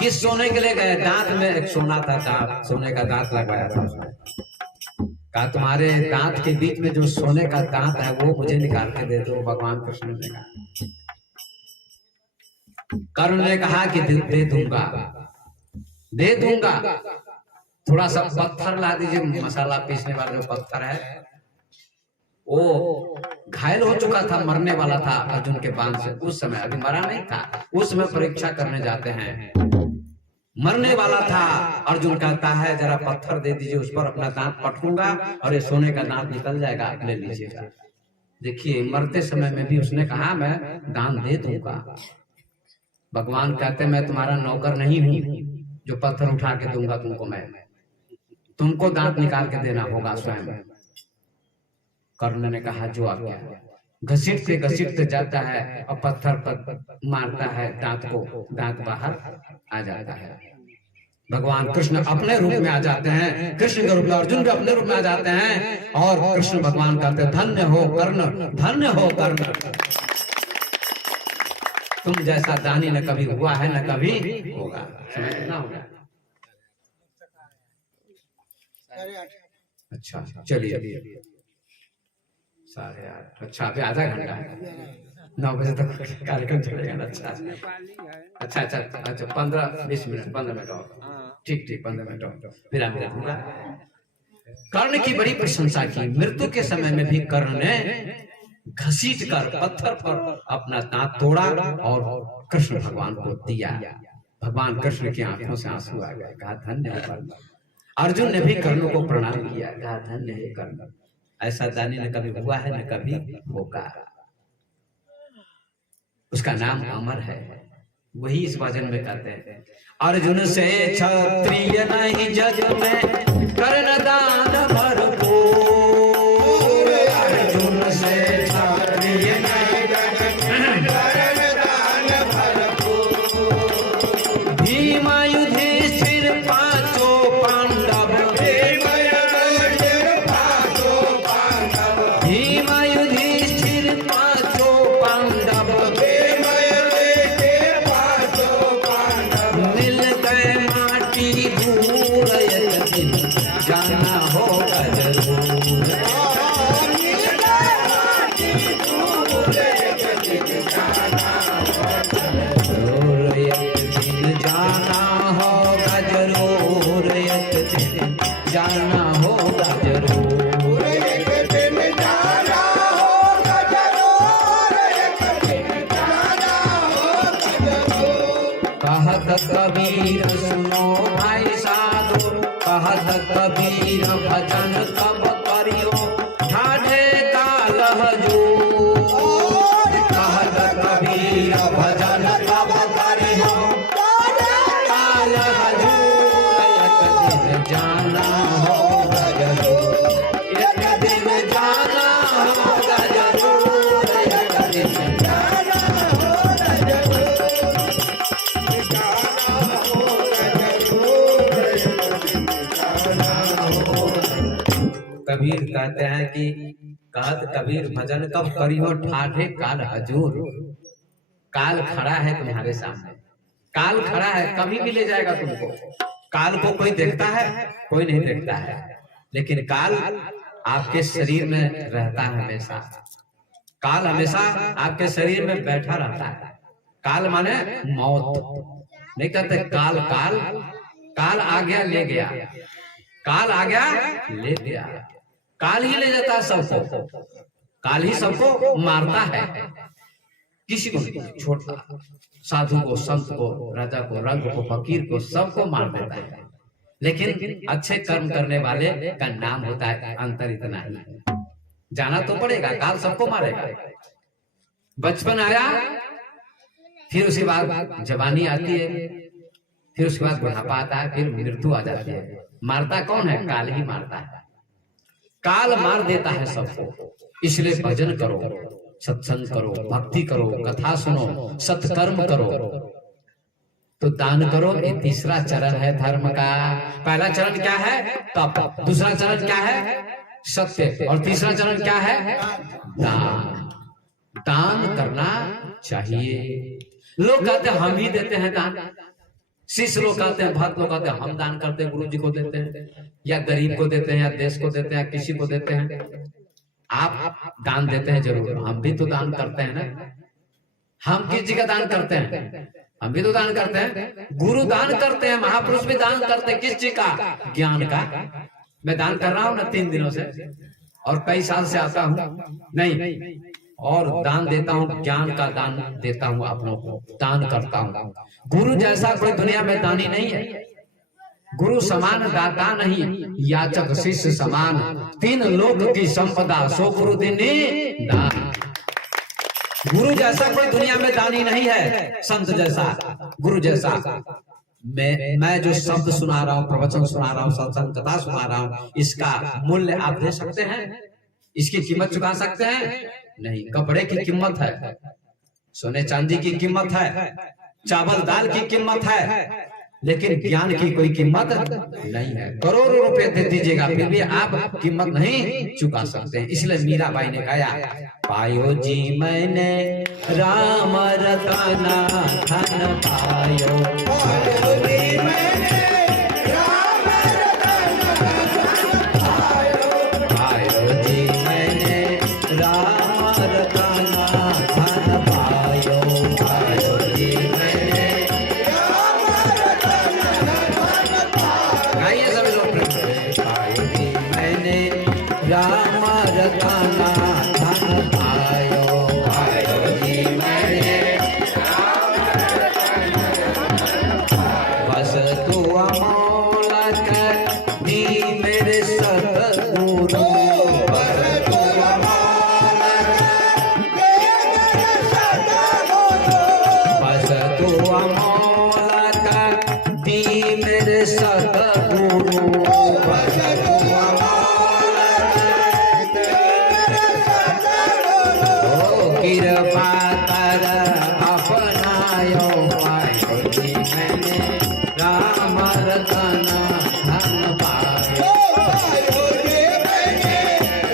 किस सोने के लिए गए? दांत में एक सोना था, दांत सोने का दांत लगवाया था उसने। कहा तुम्हारे दांत के बीच में जो सोने का दांत है वो मुझे निकाल के दे दो। भगवान कृष्ण ने कहा। कर्ण ने कहा कि दे दूंगा, दे दूंगा। थोड़ा सा पत्थर ला दीजिए, मसाला पीसने वाला जो पत्थर है। वो घायल हो चुका था, मरने वाला था अर्जुन के बाण से। उस समय अभी मरा नहीं था, उस समय परीक्षा करने जाते हैं, मरने वाला था। अर्जुन कहता है जरा पत्थर दे दीजिए, उस पर अपना दांत पटकूंगा और ये सोने का दांत निकल जाएगा, आप ले लीजिएगा। देखिए मरते समय में भी उसने कहा मैं दान दे दूंगा। भगवान कहते मैं तुम्हारा नौकर नहीं हूं जो पत्थर उठा के दूंगा तुमको। मैं तुमको दांत निकाल के देना होगा स्वयं। कर्ण ने कहा जो आज्ञा। घसीटते जाता है और पत्थर पर मारता है दांत को, दांत बाहर आ जाता है। भगवान कृष्ण अपने रूप में आ जाते हैं, कृष्ण के रूप में अर्जुन भी अपने रूप में आ जाते हैं। और कृष्ण भगवान कहते हैं धन्य हो कर्ण, धन्य हो कर्ण। तुम जैसा दानी न कभी हुआ है न कभी होगा। समय कितना हो गया? अच्छा चलिए 8:30। अच्छा अभी आधा घंटा है, 9 बजे तक कार्यक्रम चलेगा ना। अच्छा 15-20 मिनट, 15 मिनट और। ठीक 15 मिनट और फिर आप दूंगा। कर्ण की बड़ी प्रशंसा की। मृत्यु के समय में भी कर्ण ने घसीट कर पत्थर पर अपना दांत तोड़ा और कृष्ण भगवान को दिया। भगवान कृष्ण की आंखों से आंसू आ गए। कहा धन्य है कर्ण। अर्जुन ने भी कर्ण को प्रणाम किया, कहा धन्य है कर्ण। ऐसा दानी न कभी हुआ है न कभी होगा। उसका नाम अमर है। वही इस वचन में कहते हैं अर्जुन से क्षत्रिय नहीं जग में कर्ण दान भरपूर। अर्जुन से क्षत्रिय नहीं जग में कर्ण दान भरपूर। भीम युधिष्ठिर पांचों पांडव, भीम युधिष्ठिर पांचों पांडव, भीम युधिष्ठिर पांचों पांडव, भीम युधिष्ठिर पांचों पांडव मिल गए माटी धूल। एक दिन जाना होगा जरूर। मिल गए माटी धूल, एक दिन जाना होगा जरूर। एक दिन जाना होगा जरूर। एक दिन जाना होगा जरूर। एक दिन जाना होगा जरूर। एक भजन कब करियो ठाठे काल हजूर। कहत कबीर भजन कब करियो काल हजूर। एक दिन जाना होगा जरूर, एक दिन जाना होगा जरूर, एक दिन जाना होगा जरूर, जाना होगा जरूर, जाना होगा। कबीर कहते हैं कि कहत कबीर भजन कब करियो ठाठे काल हजूर। काल खड़ा है तुम्हारे सामने, काल खड़ा है, कभी भी ले जाएगा तुमको। काल को कोई देखता है? कोई नहीं देखता है, लेकिन काल आपके शरीर में रहता है हमेशा। काल हमेशा आपके शरीर में बैठा रहता है। काल माने मौत। नहीं कहते काल काल, काल आ गया ले गया, काल आ गया ले गया। काल ही ले जाता है सबको, काल ही सबको मारता है। किसी को नहीं छोड़ता, साधु को, संत को, राजा को, रंग को, फकीर को, सबको मार देता है। लेकिन अच्छे कर्म करने वाले का नाम होता है। अंतर इतना ही, जाना तो पड़ेगा, काल सबको मारेगा। बचपन आया, फिर उसके बाद जवानी आती है, फिर उसके बाद बुढ़ापा आता है, फिर मृत्यु आ जाती है। मारता कौन है? काल ही मारता है। काल मार देता है सबको। इसलिए भजन करो, सत्संग करो, भक्ति करो, कथा सुनो, सत्कर्म करो, तो दान करो। ये तीसरा चरण है धर्म का। पहला चरण क्या है? तप। दूसरा चरण क्या है? सत्य। और तीसरा चरण क्या है? दान। दान करना चाहिए। लोग कहते हैं हम ही देते हैं दान, शिष्य लोग कहते हैं, भक्त लोग कहते हैं हम दान करते हैं, गुरु जी को देते हैं, या गरीब को देते हैं, या देश को देते हैं, या किसी को देते हैं। आप दान देते हैं जरूर, हम भी तो दान करते हैं ना। हम किस चीज का दान करते हैं? हम भी तो दान करते हैं। गुरु दान करते हैं, महापुरुष भी दान करते हैं। किस चीज का? ज्ञान का। मैं दान कर रहा हूँ ना 3 दिनों से, और कई साल से आता हूँ नहीं, और दान देता हूँ, ज्ञान का दान देता हूँ, अपनों को दान करता हूँ। गुरु जैसा कोई दुनिया में दानी नहीं है। गुरु समान दाता नहीं, याचक शिष्य समान, 3 लोक की संपदा सो गुरु दीनी दान। गुरु जैसा कोई दुनिया में दानी नहीं है, संत जैसा, गुरु जैसा। मैं जो शब्द सुना रहा हूँ, प्रवचन सुना रहा हूँ, सत्संग कथा सुना रहा हूँ, इसका मूल्य आप दे सकते हैं? इसकी कीमत चुका सकते हैं? नहीं। कपड़े की कीमत है, सोने चांदी की कीमत है, चावल दाल की कीमत है, लेकिन ज्ञान की कोई कीमत नहीं है। करोड़ों रुपए दे दीजिएगा, फिर भी आप कीमत नहीं चुका सकते हैं। इसलिए मीराबाई ने गाया, पायो जी मैंने राम रतना धन पायो, पायो जी मैंने राम रतना धन पायो, पायो जी मैंने राम रतना धन पायो, पायो जी मैंने राम रतना धन पायो। गाइए सभी लोग प्रेम से, पायो जी मैंने राम रतना धन पायो, पायो जी मैंने बस तू अमोल कर दी मेरे सतगुरु, बस तू अमोल बस तू अमोल कर दी मेरे सतगुरु, बस तू कृपा कर अपनायो, पायो जी मैंने राम रतना धन पायो, पायो जी मैंने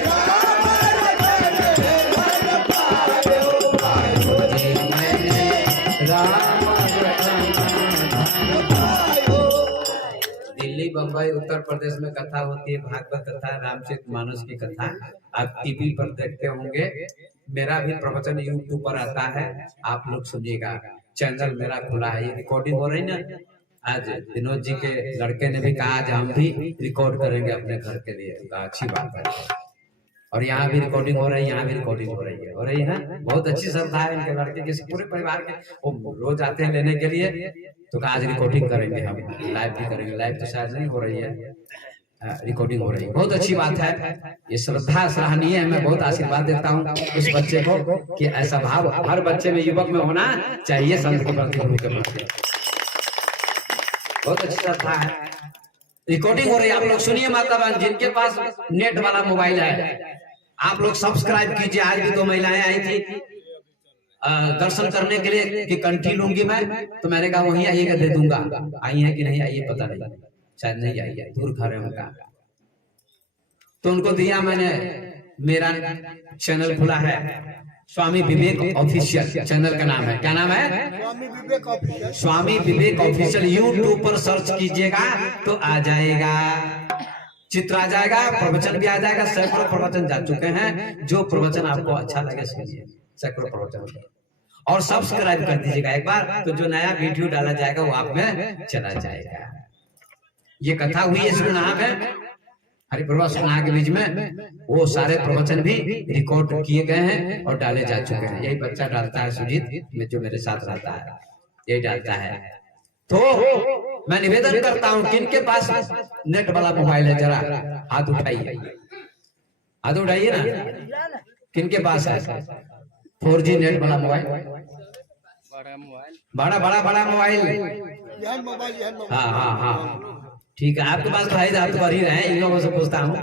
राम रतना धन पायो, पायो जी मैंने राम रतना धन पायो। दिल्ली, बम्बई, उत्तर प्रदेश में कथा होती है, भागवत कथा, रामचरितमानस की कथा आप टीवी पर देखते होंगे। मेरा भी प्रवचन यूट्यूब पर आता है, आप लोग सुनिएगा। चैनल मेरा खुला है, ये रिकॉर्डिंग हो रही ना। आज विनोद जी के लड़के ने भी कहा आज हम भी रिकॉर्ड करेंगे अपने घर के लिए, तो अच्छी बात है। और यहाँ भी रिकॉर्डिंग हो रही है, यहाँ भी रिकॉर्डिंग हो रही है। बहुत अच्छी श्रद्धा है इनके लड़के की, पूरे परिवार के। वो रोज आते हैं लेने के लिए, तो आज रिकॉर्डिंग करेंगे, हम लाइव भी करेंगे। लाइव तो शायद नहीं हो रही है, रिकॉर्डिंग हो रही है, बहुत अच्छी बात है, ये श्रद्धा सराहनीय है। मैं बहुत आशीर्वाद देता हूँ उस बच्चे को कि ऐसा भाव हर बच्चे में, युवक में होना चाहिए, संत के प्रति, गुरु के प्रति। बहुत अच्छी श्रद्धा है। रिकॉर्डिंग हो रही है, आप लोग सुनिए। माता बहन जिनके पास नेट वाला मोबाइल है, आप लोग सब्सक्राइब कीजिए। आज भी 2 महिलाएं आई थी दर्शन करने के लिए कि कंठी लूंगी मैं, तो मैंने कहा वहीं आइएगा, दे दूंगा। आई है कि नहीं आई है पता नहीं, शायद नहीं आई है, दूर घर है उनका, तो उनको दिया मैंने। मेरा चैनल खुला है, स्वामी विवेक ऑफिशियल चैनल का नाम है। क्या नाम है? स्वामी विवेक ऑफिशियल। स्वामी विवेक ऑफिशियल। यूट्यूब पर सर्च कीजिएगा तो आ जाएगा, चित्र आ जाएगा, प्रवचन भी आ जाएगा। सैकड़ों प्रवचन जा चुके हैं, जो प्रवचन आपको अच्छा लगे सुनिए, सैकड़ों प्रवचन। और सब्सक्राइब कर दीजिएगा एक बार, तो जो नया वीडियो डाला जाएगा वो आप में चला जाएगा। ये कथा हुई है सुना में, हरिप्रभा सुना के बीच में, वो सारे प्रवचन भी रिकॉर्ड किए गए हैं और डाले जा चुके हैं। यही बच्चा डालता है, सुजीत में जो मेरे साथ रहता है, यही डालता है। तो मैं निवेदन करता हूं, किनके पास नेट वाला मोबाइल है जरा हाथ उठाइए, हाथ उठाइए ना। किनके पास है 4G नेट वाला मोबाइल? बड़ा बड़ा बड़ा मोबाइल। हाँ हाँ हाँ ठीक है, आपके पास तो है, हाथ भर ही रहे, इन लोगों से पूछता हूँ।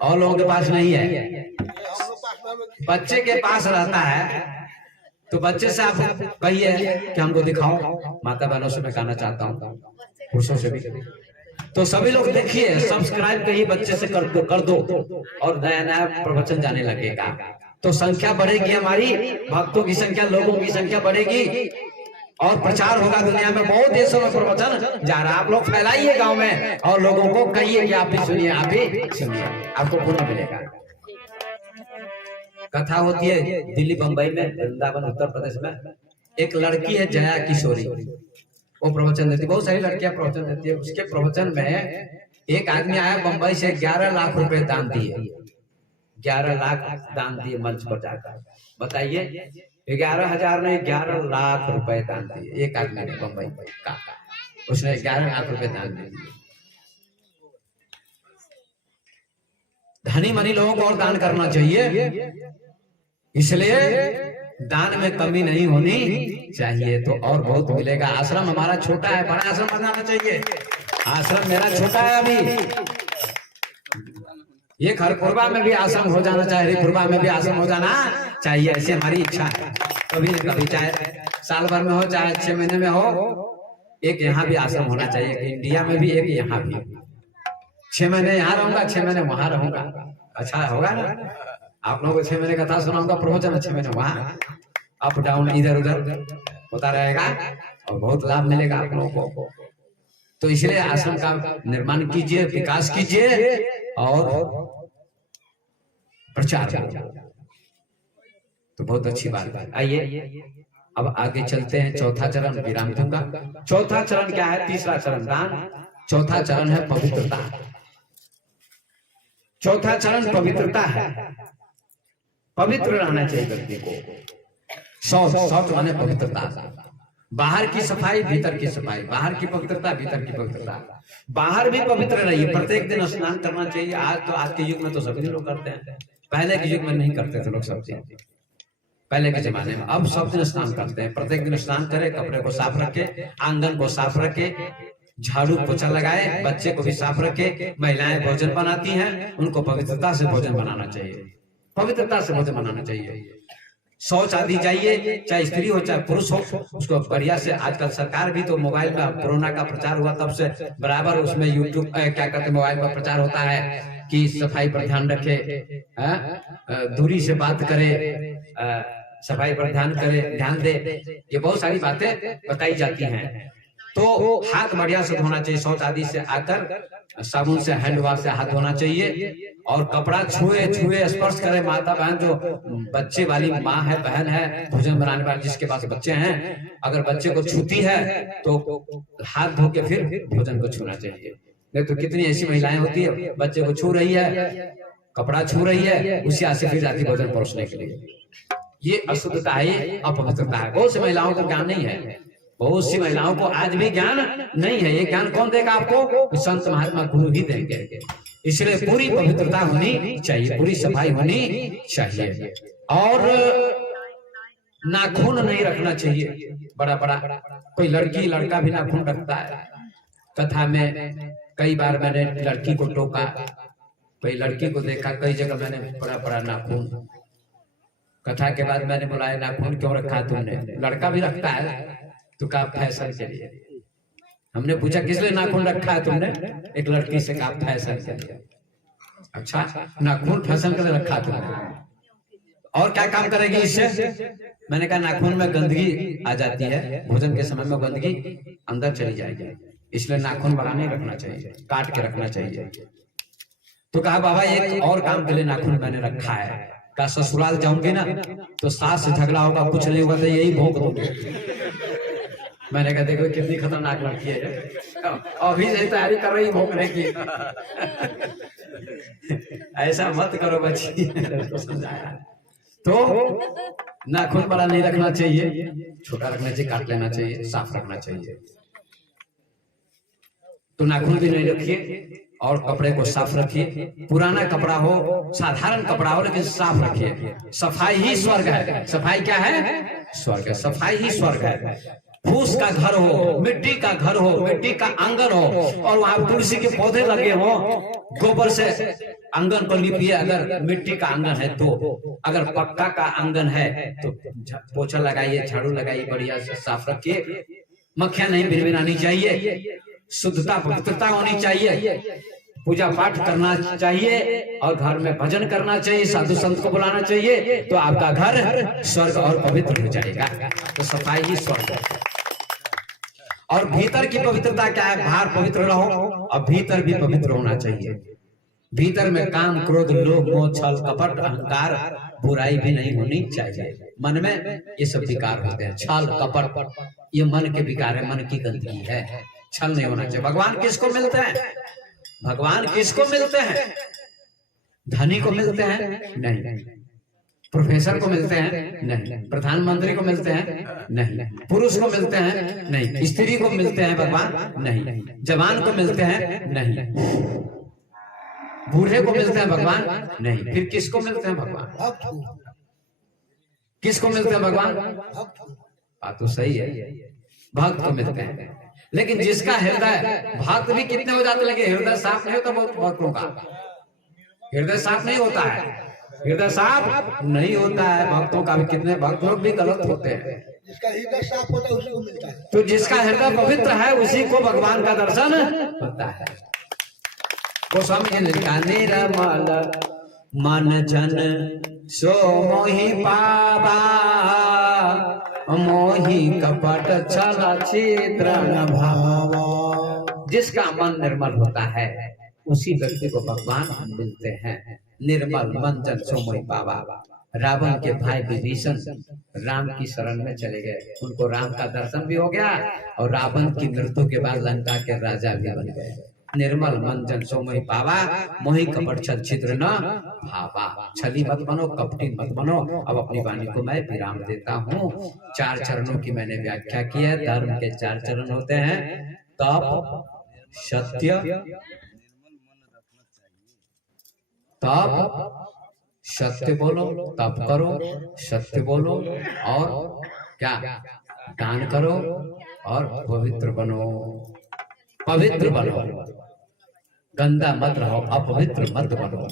और लोगों के पास नहीं है। बच्चे के पास रहता है तो बच्चे से आप कहिए कि हमको दिखाओ। माता बहनों से मैं कहना चाहता हूँ, पुरुषों से भी, तो सभी लोग देखिए, सब्सक्राइब कहीं बच्चे से कर दो और नया नया प्रवचन जाने लगेगा, तो संख्या बढ़ेगी, हमारी भक्तों की संख्या, लोगों की संख्या बढ़ेगी और प्रचार होगा दुनिया में। बहुत देशों में प्रवचन जा रहा है, आप लोग फैलाइए गांव में और लोगों को कहिए कि आप भी सुनिए, आप भी सुनिए, आपको पुण्य मिलेगा। कथा होती है दिल्ली, बंबई में, वृंदावन, उत्तर प्रदेश में। एक लड़की है जया किशोरी, वो प्रवचन देती, बहुत सारी लड़कियां प्रवचन देती है। उसके प्रवचन में एक आदमी आया बंबई से, 11 लाख रुपए दान दिए, 11 लाख दान दिए मंच पर जाकर। बताइए, 11,000 नहीं, 11 लाख रुपए दान दिए एक आदमी ने, बंबई का, उसने 11 लाख रुपए दान दिए। धनी मनी लोगों को और दान करना चाहिए, इसलिए दान में कमी नहीं होनी चाहिए, तो और बहुत मिलेगा। आश्रम हमारा छोटा है, बड़ा आश्रम बनाना चाहिए। आश्रम मेरा छोटा है अभी, ये खरपुरवा में भी आश्रम हो जाना चाहिए, हरिपुरवा में भी आश्रम हो जाना चाहिए, ऐसी हमारी इच्छा है। कभी न कभी, चाहे साल भर में हो, चाहे 6 महीने में हो, एक यहाँ भी आश्रम होना चाहिए। इंडिया में भी एक, यहाँ भी। 6 महीने यहाँ रहूंगा, 6 महीने वहां रहूंगा, अच्छा होगा ना। आप लोगों को 6 महीने कथा सुनाऊंगा, प्रवचन 6 महीने वहां, अप डाउन इधर उधर होता रहेगा और बहुत लाभ मिलेगा आप लोगों को। तो इसलिए आश्रम का निर्माण कीजिए, विकास कीजिए और प्रचार कीजिए, तो बहुत अच्छी बात है। आइए अब आगे चलते हैं। चौथा चरण विराम दूंगा। चौथा चरण क्या है? तीसरा चरण दान, चौथा चरण है पवित्रता। चौथा चरण पवित्रता है, पवित्र रहना चाहिए व्यक्ति को। शौच माने पवित्रता, बाहर की सफाई, भीतर की सफाई, बाहर की पवित्रता, भीतर की पवित्रता। बाहर भी पवित्र रहिए, प्रत्येक दिन स्नान करना चाहिए। आज के युग में तो सभी लोग करते हैं, पहले के युग में नहीं करते थे लोग सब चीज, पहले के जमाने में। अब सब दिन स्नान करते हैं, प्रत्येक दिन स्नान करें, कपड़े को साफ रखे, आंगन को साफ रखे, झाड़ू पोछा लगाए, बच्चे को भी साफ रखे। महिलाएं भोजन बनाती हैं, उनको पवित्रता से भोजन बनाना चाहिए, पवित्रता से भोजन बनाना चाहिए। शौच आदि चाहिए, चाहे स्त्री हो चाहे पुरुष हो, उसको बढ़िया से। आजकल सरकार भी तो मोबाइल में, कोरोना का प्रचार हुआ तब से बराबर उसमें यूट्यूब क्या कहते, मोबाइल पर प्रचार होता है कि सफाई पर ध्यान रखे, दूरी से बात करे, सफाई पर ध्यान करे, ध्यान दे। ये बहुत सारी बातें बताई जाती हैं। तो हाथ बढ़िया से धोना चाहिए, शौच आदि से आकर साबुन से, हैंड वॉश से हाथ धोना चाहिए। और कपड़ा छुए स्पर्श करे। माता बहन जो बच्चे वाली माँ है, बहन है, भोजन बनाने वाली जिसके पास बच्चे हैं, अगर बच्चे को छूती है तो हाथ धो के फिर भोजन को छूना चाहिए। नहीं तो कितनी ऐसी महिलाएं होती है, बच्चे को छू रही है, कपड़ा छू रही है, उसी हाथ से फिर जाती भोजन परोसने के लिए। ये अशुद्धता है, अपवित्रता है। बहुत सी महिलाओं को ज्ञान नहीं है, बहुत सी महिलाओं को आज भी ज्ञान नहीं है। ये ज्ञान कौन देगा आपको? संत महात्मा गुरु ही देंगे। इसलिए पूरी पवित्रता होनी चाहिए, पूरी सफाई होनी चाहिए। और नाखून नहीं रखना चाहिए बड़ा बड़ा। कोई लड़की लड़का भी नाखून रखता है। कथा में कई बार मैंने लड़की को टोका, कोई लड़की को देखा, कई जगह मैंने बड़ा बड़ा नाखून। कथा के बाद मैंने बुलाया, नाखून क्यों रखा तुमने? लड़का भी रखता है तो कहा फैशन के लिए। हमने पूछा किस लिए नाखून रखा है तुमने? एक लड़की से कहा फैशन के लिए। अच्छा, नाखून फैशन के लिए रखा तुमने, और क्या काम करेगी इससे? मैंने कहा नाखून में गंदगी आ जाती है, भोजन के समय में गंदगी अंदर चली जाएगी, इसलिए नाखून बड़ा नहीं रखना चाहिए, काट के रखना चाहिए। तो कहा बाबा एक और काम के लिए नाखून मैंने रखा है। कहा ससुराल जाऊंगी ना तो सास से झगड़ा होगा, कुछ नहीं होगा तो यही भोंक दूंगी। मैंने कहा देखो कितनी खतरनाक लड़की है, अभी से तैयारी कर रही भोंकने की। ऐसा मत करो बच्ची। समझाया। तो नाखून बड़ा नहीं रखना चाहिए, छोटा रखना चाहिए, काट लेना चाहिए, साफ रखना चाहिए। तो नाखून भी नहीं रखिए और कपड़े को साफ रखिए। पुराना कपड़ा हो, साधारण कपड़ा हो, लेकिन साफ रखिए। सफाई ही स्वर्ग है। सफाई क्या है? स्वर्ग है। सफाई ही स्वर्ग है। फूस का घर हो, मिट्टी का घर हो, मिट्टी का आंगन हो, और वहां तुलसी के पौधे लगे हो, गोबर से आंगन को लिपिए। अगर मिट्टी का आंगन है तो, अगर पक्का का आंगन है तो पोछा लगाइए, झाड़ू लगाइए, बढ़िया से साफ रखिए। मक्खियां नहीं भिनभिनानी चाहिए, शुद्धता पवित्रता होनी चाहिए, पूजा पाठ करना चाहिए, और घर में भजन करना चाहिए, साधु संत को बुलाना चाहिए, तो आपका घर स्वर्ग और पवित्र हो जाएगा। तो सफाई ही स्वर्ग है। और भीतर की पवित्रता क्या है? बाहर पवित्र रहो और भीतर भी पवित्र होना चाहिए। भीतर में काम, क्रोध, लोभ, मोह, छल, कपट, अहंकार, बुराई भी नहीं होनी चाहिए। मन में ये सब विकार होते हैं, छल कपट, ये मन के विकार है, मन की गंदगी है। छल नहीं होना चाहिए। भगवान किसको मिलते हैं? भगवान किसको मिलते हैं? धनी को मिलते हैं? नहीं। प्रोफेसर को मिलते हैं? नहीं। प्रधानमंत्री को मिलते हैं? नहीं। पुरुष को मिलते हैं? नहीं। स्त्री को मिलते हैं भगवान? नहीं। जवान को मिलते हैं? नहीं। बूढ़े को मिलते हैं भगवान? नहीं। फिर किसको मिलते हैं भगवान? किसको मिलते हैं भगवान? बात तो सही है, भक्त को मिलते हैं। लेकिन जिसका हृदय, भक्त भी कितने हो जाते, लेकिन हृदय साफ नहीं होता। बहुत भक्तों का हृदय साफ नहीं होता है, हृदय साफ नहीं होता है। भक्तों का भी, कितने भक्त लोग भी गलत होते हैं। जिसका हृदय साफ होता है उसी को मिलता है। तो जिसका हृदय पवित्र है उसी को भगवान का दर्शन होता है। गोस्वामी जी ने लिखा, निर्मल मन जन सो मोहि पावा, मोहि कपट छल छिद्र न भावा। जिसका मन निर्मल होता है उसी व्यक्ति को भगवान मिलते हैं। निर्मल मन जन सो मोहि पावा। रावण के भाई विभीषण राम की शरण में चले गए, उनको राम का दर्शन भी हो गया और रावण की मृत्यु के बाद लंका के राजा भी बन गए। निर्मल मन जन सो मोहि पावा, मोहि कपट छल छिद्र न भावा। छली मत बनो, कपटी मत बनो। अब अपनी वाणी को मैं विराम देता हूँ। 4 चरणों की मैंने व्याख्या की है। धर्म के 4 चरण होते हैं, तप, सत्य, तप, सत्य बोलो, तप करो, सत्य बोलो, और क्या? दान करो, और पवित्र बनो। पवित्र बनो, गंदा मत रहो, अपवित्र मत बनो।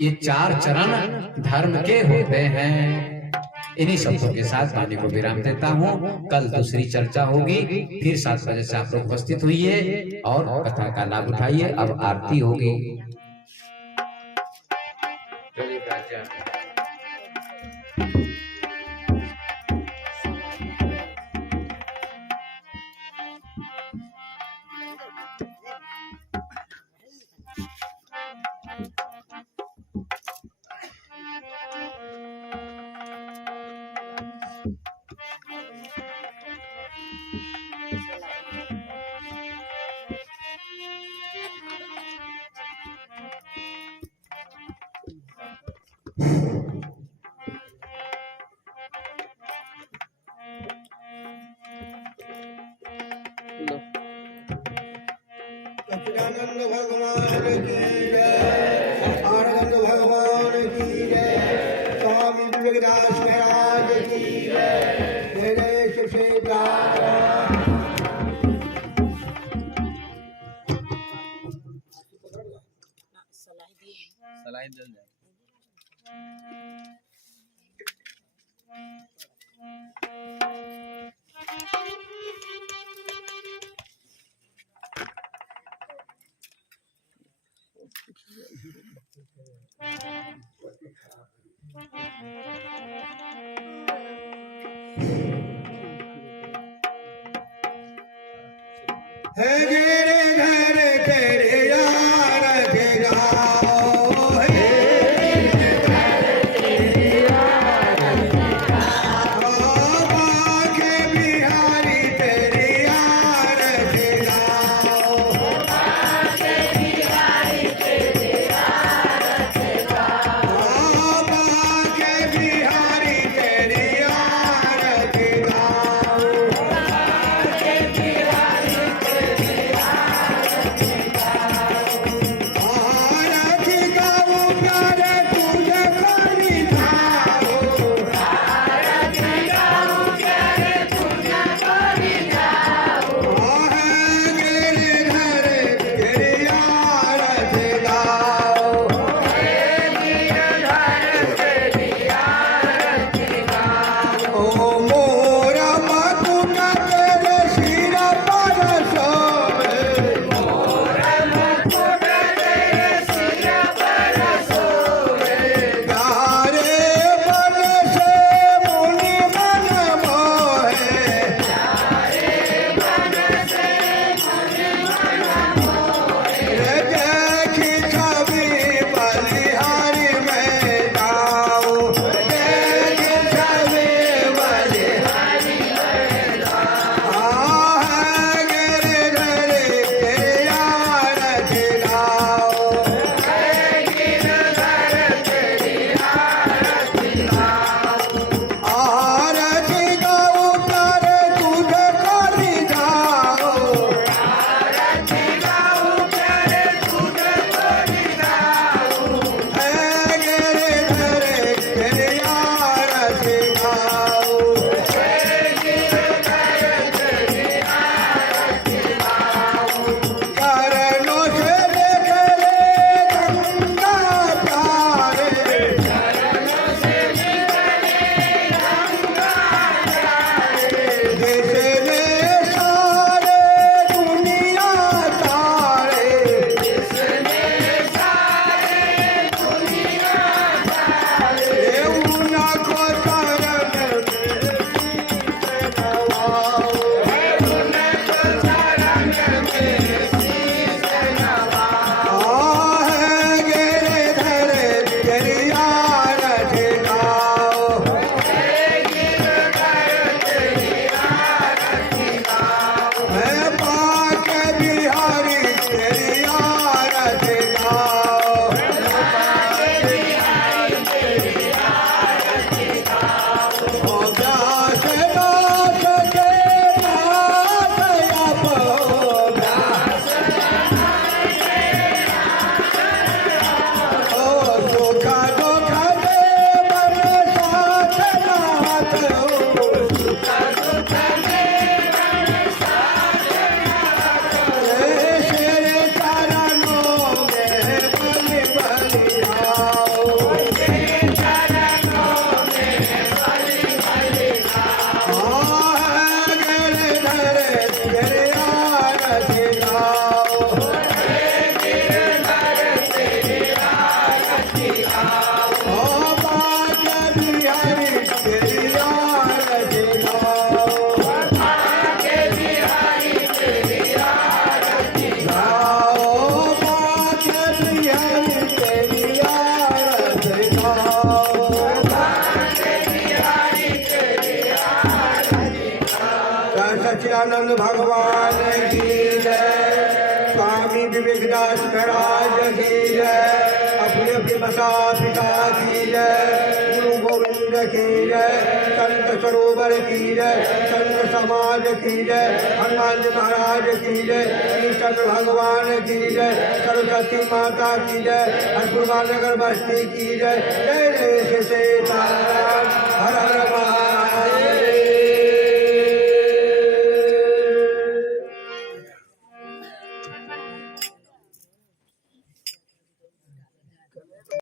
ये 4 चरण धर्म के होते हैं। इन्हीं शब्दों के साथ वाणी को विराम देता हूँ। कल दूसरी चर्चा होगी, फिर 7 बजे से आप लोग उपस्थित हुइए और कथा का लाभ उठाइए। अब आरती होगी। सलाह जल जाए। है गिरे घर तेरे यार के गाओ है बाबा के बिहारी तेरे यार के गाओ बाबा के बिहारी तेरे यार के गाओ आरती गाओ प्यारे तुझे करी जाओ गिरे घर तेरे यार के गाओ ओ मोरा मकुटा तेरे सिर पर सोए गारे मन से मुनि मन मोहे देखी छवि बलिहारी में जाओ देखी छवि बलिहारी में गिरे धरे तेरे यार के गाओ आरती गाओ प्यारे तुझे करी जाओ गिरे धरे तेरे यार के गाओ चरणों से लेके गंगा प्यारे जिसने सारे दुनिया तारे उनको चरण में नवाओ गिरे धरे तेरे यार के गाओ है पाक बिहारी तेरे यार के गाओ ओ व्यास दास के नाथ अपना ओ सुख दुख दे मन साथ नाथ शेर चरणों में बलि बलि आओ गिरे धरे तेरे यार के गाओ बाबा बिहारी तेरे यार के गाओ गाओ बाबा बिहारी तेरे यार के गाओ सच्चिदानंद भगवान की जय स्वामी विवेकदास महाराज की जय अपने अपने बसा पिता की जय गुरु गोविंद की जय संत सरोवर की जय संत समाज की जय हनुमान जी महाराज की जय कृष्ण भगवान की जय सरस्वती माता की जय हरपुर नगर बस्ती की जय जय जय श्री सीताराम हर हर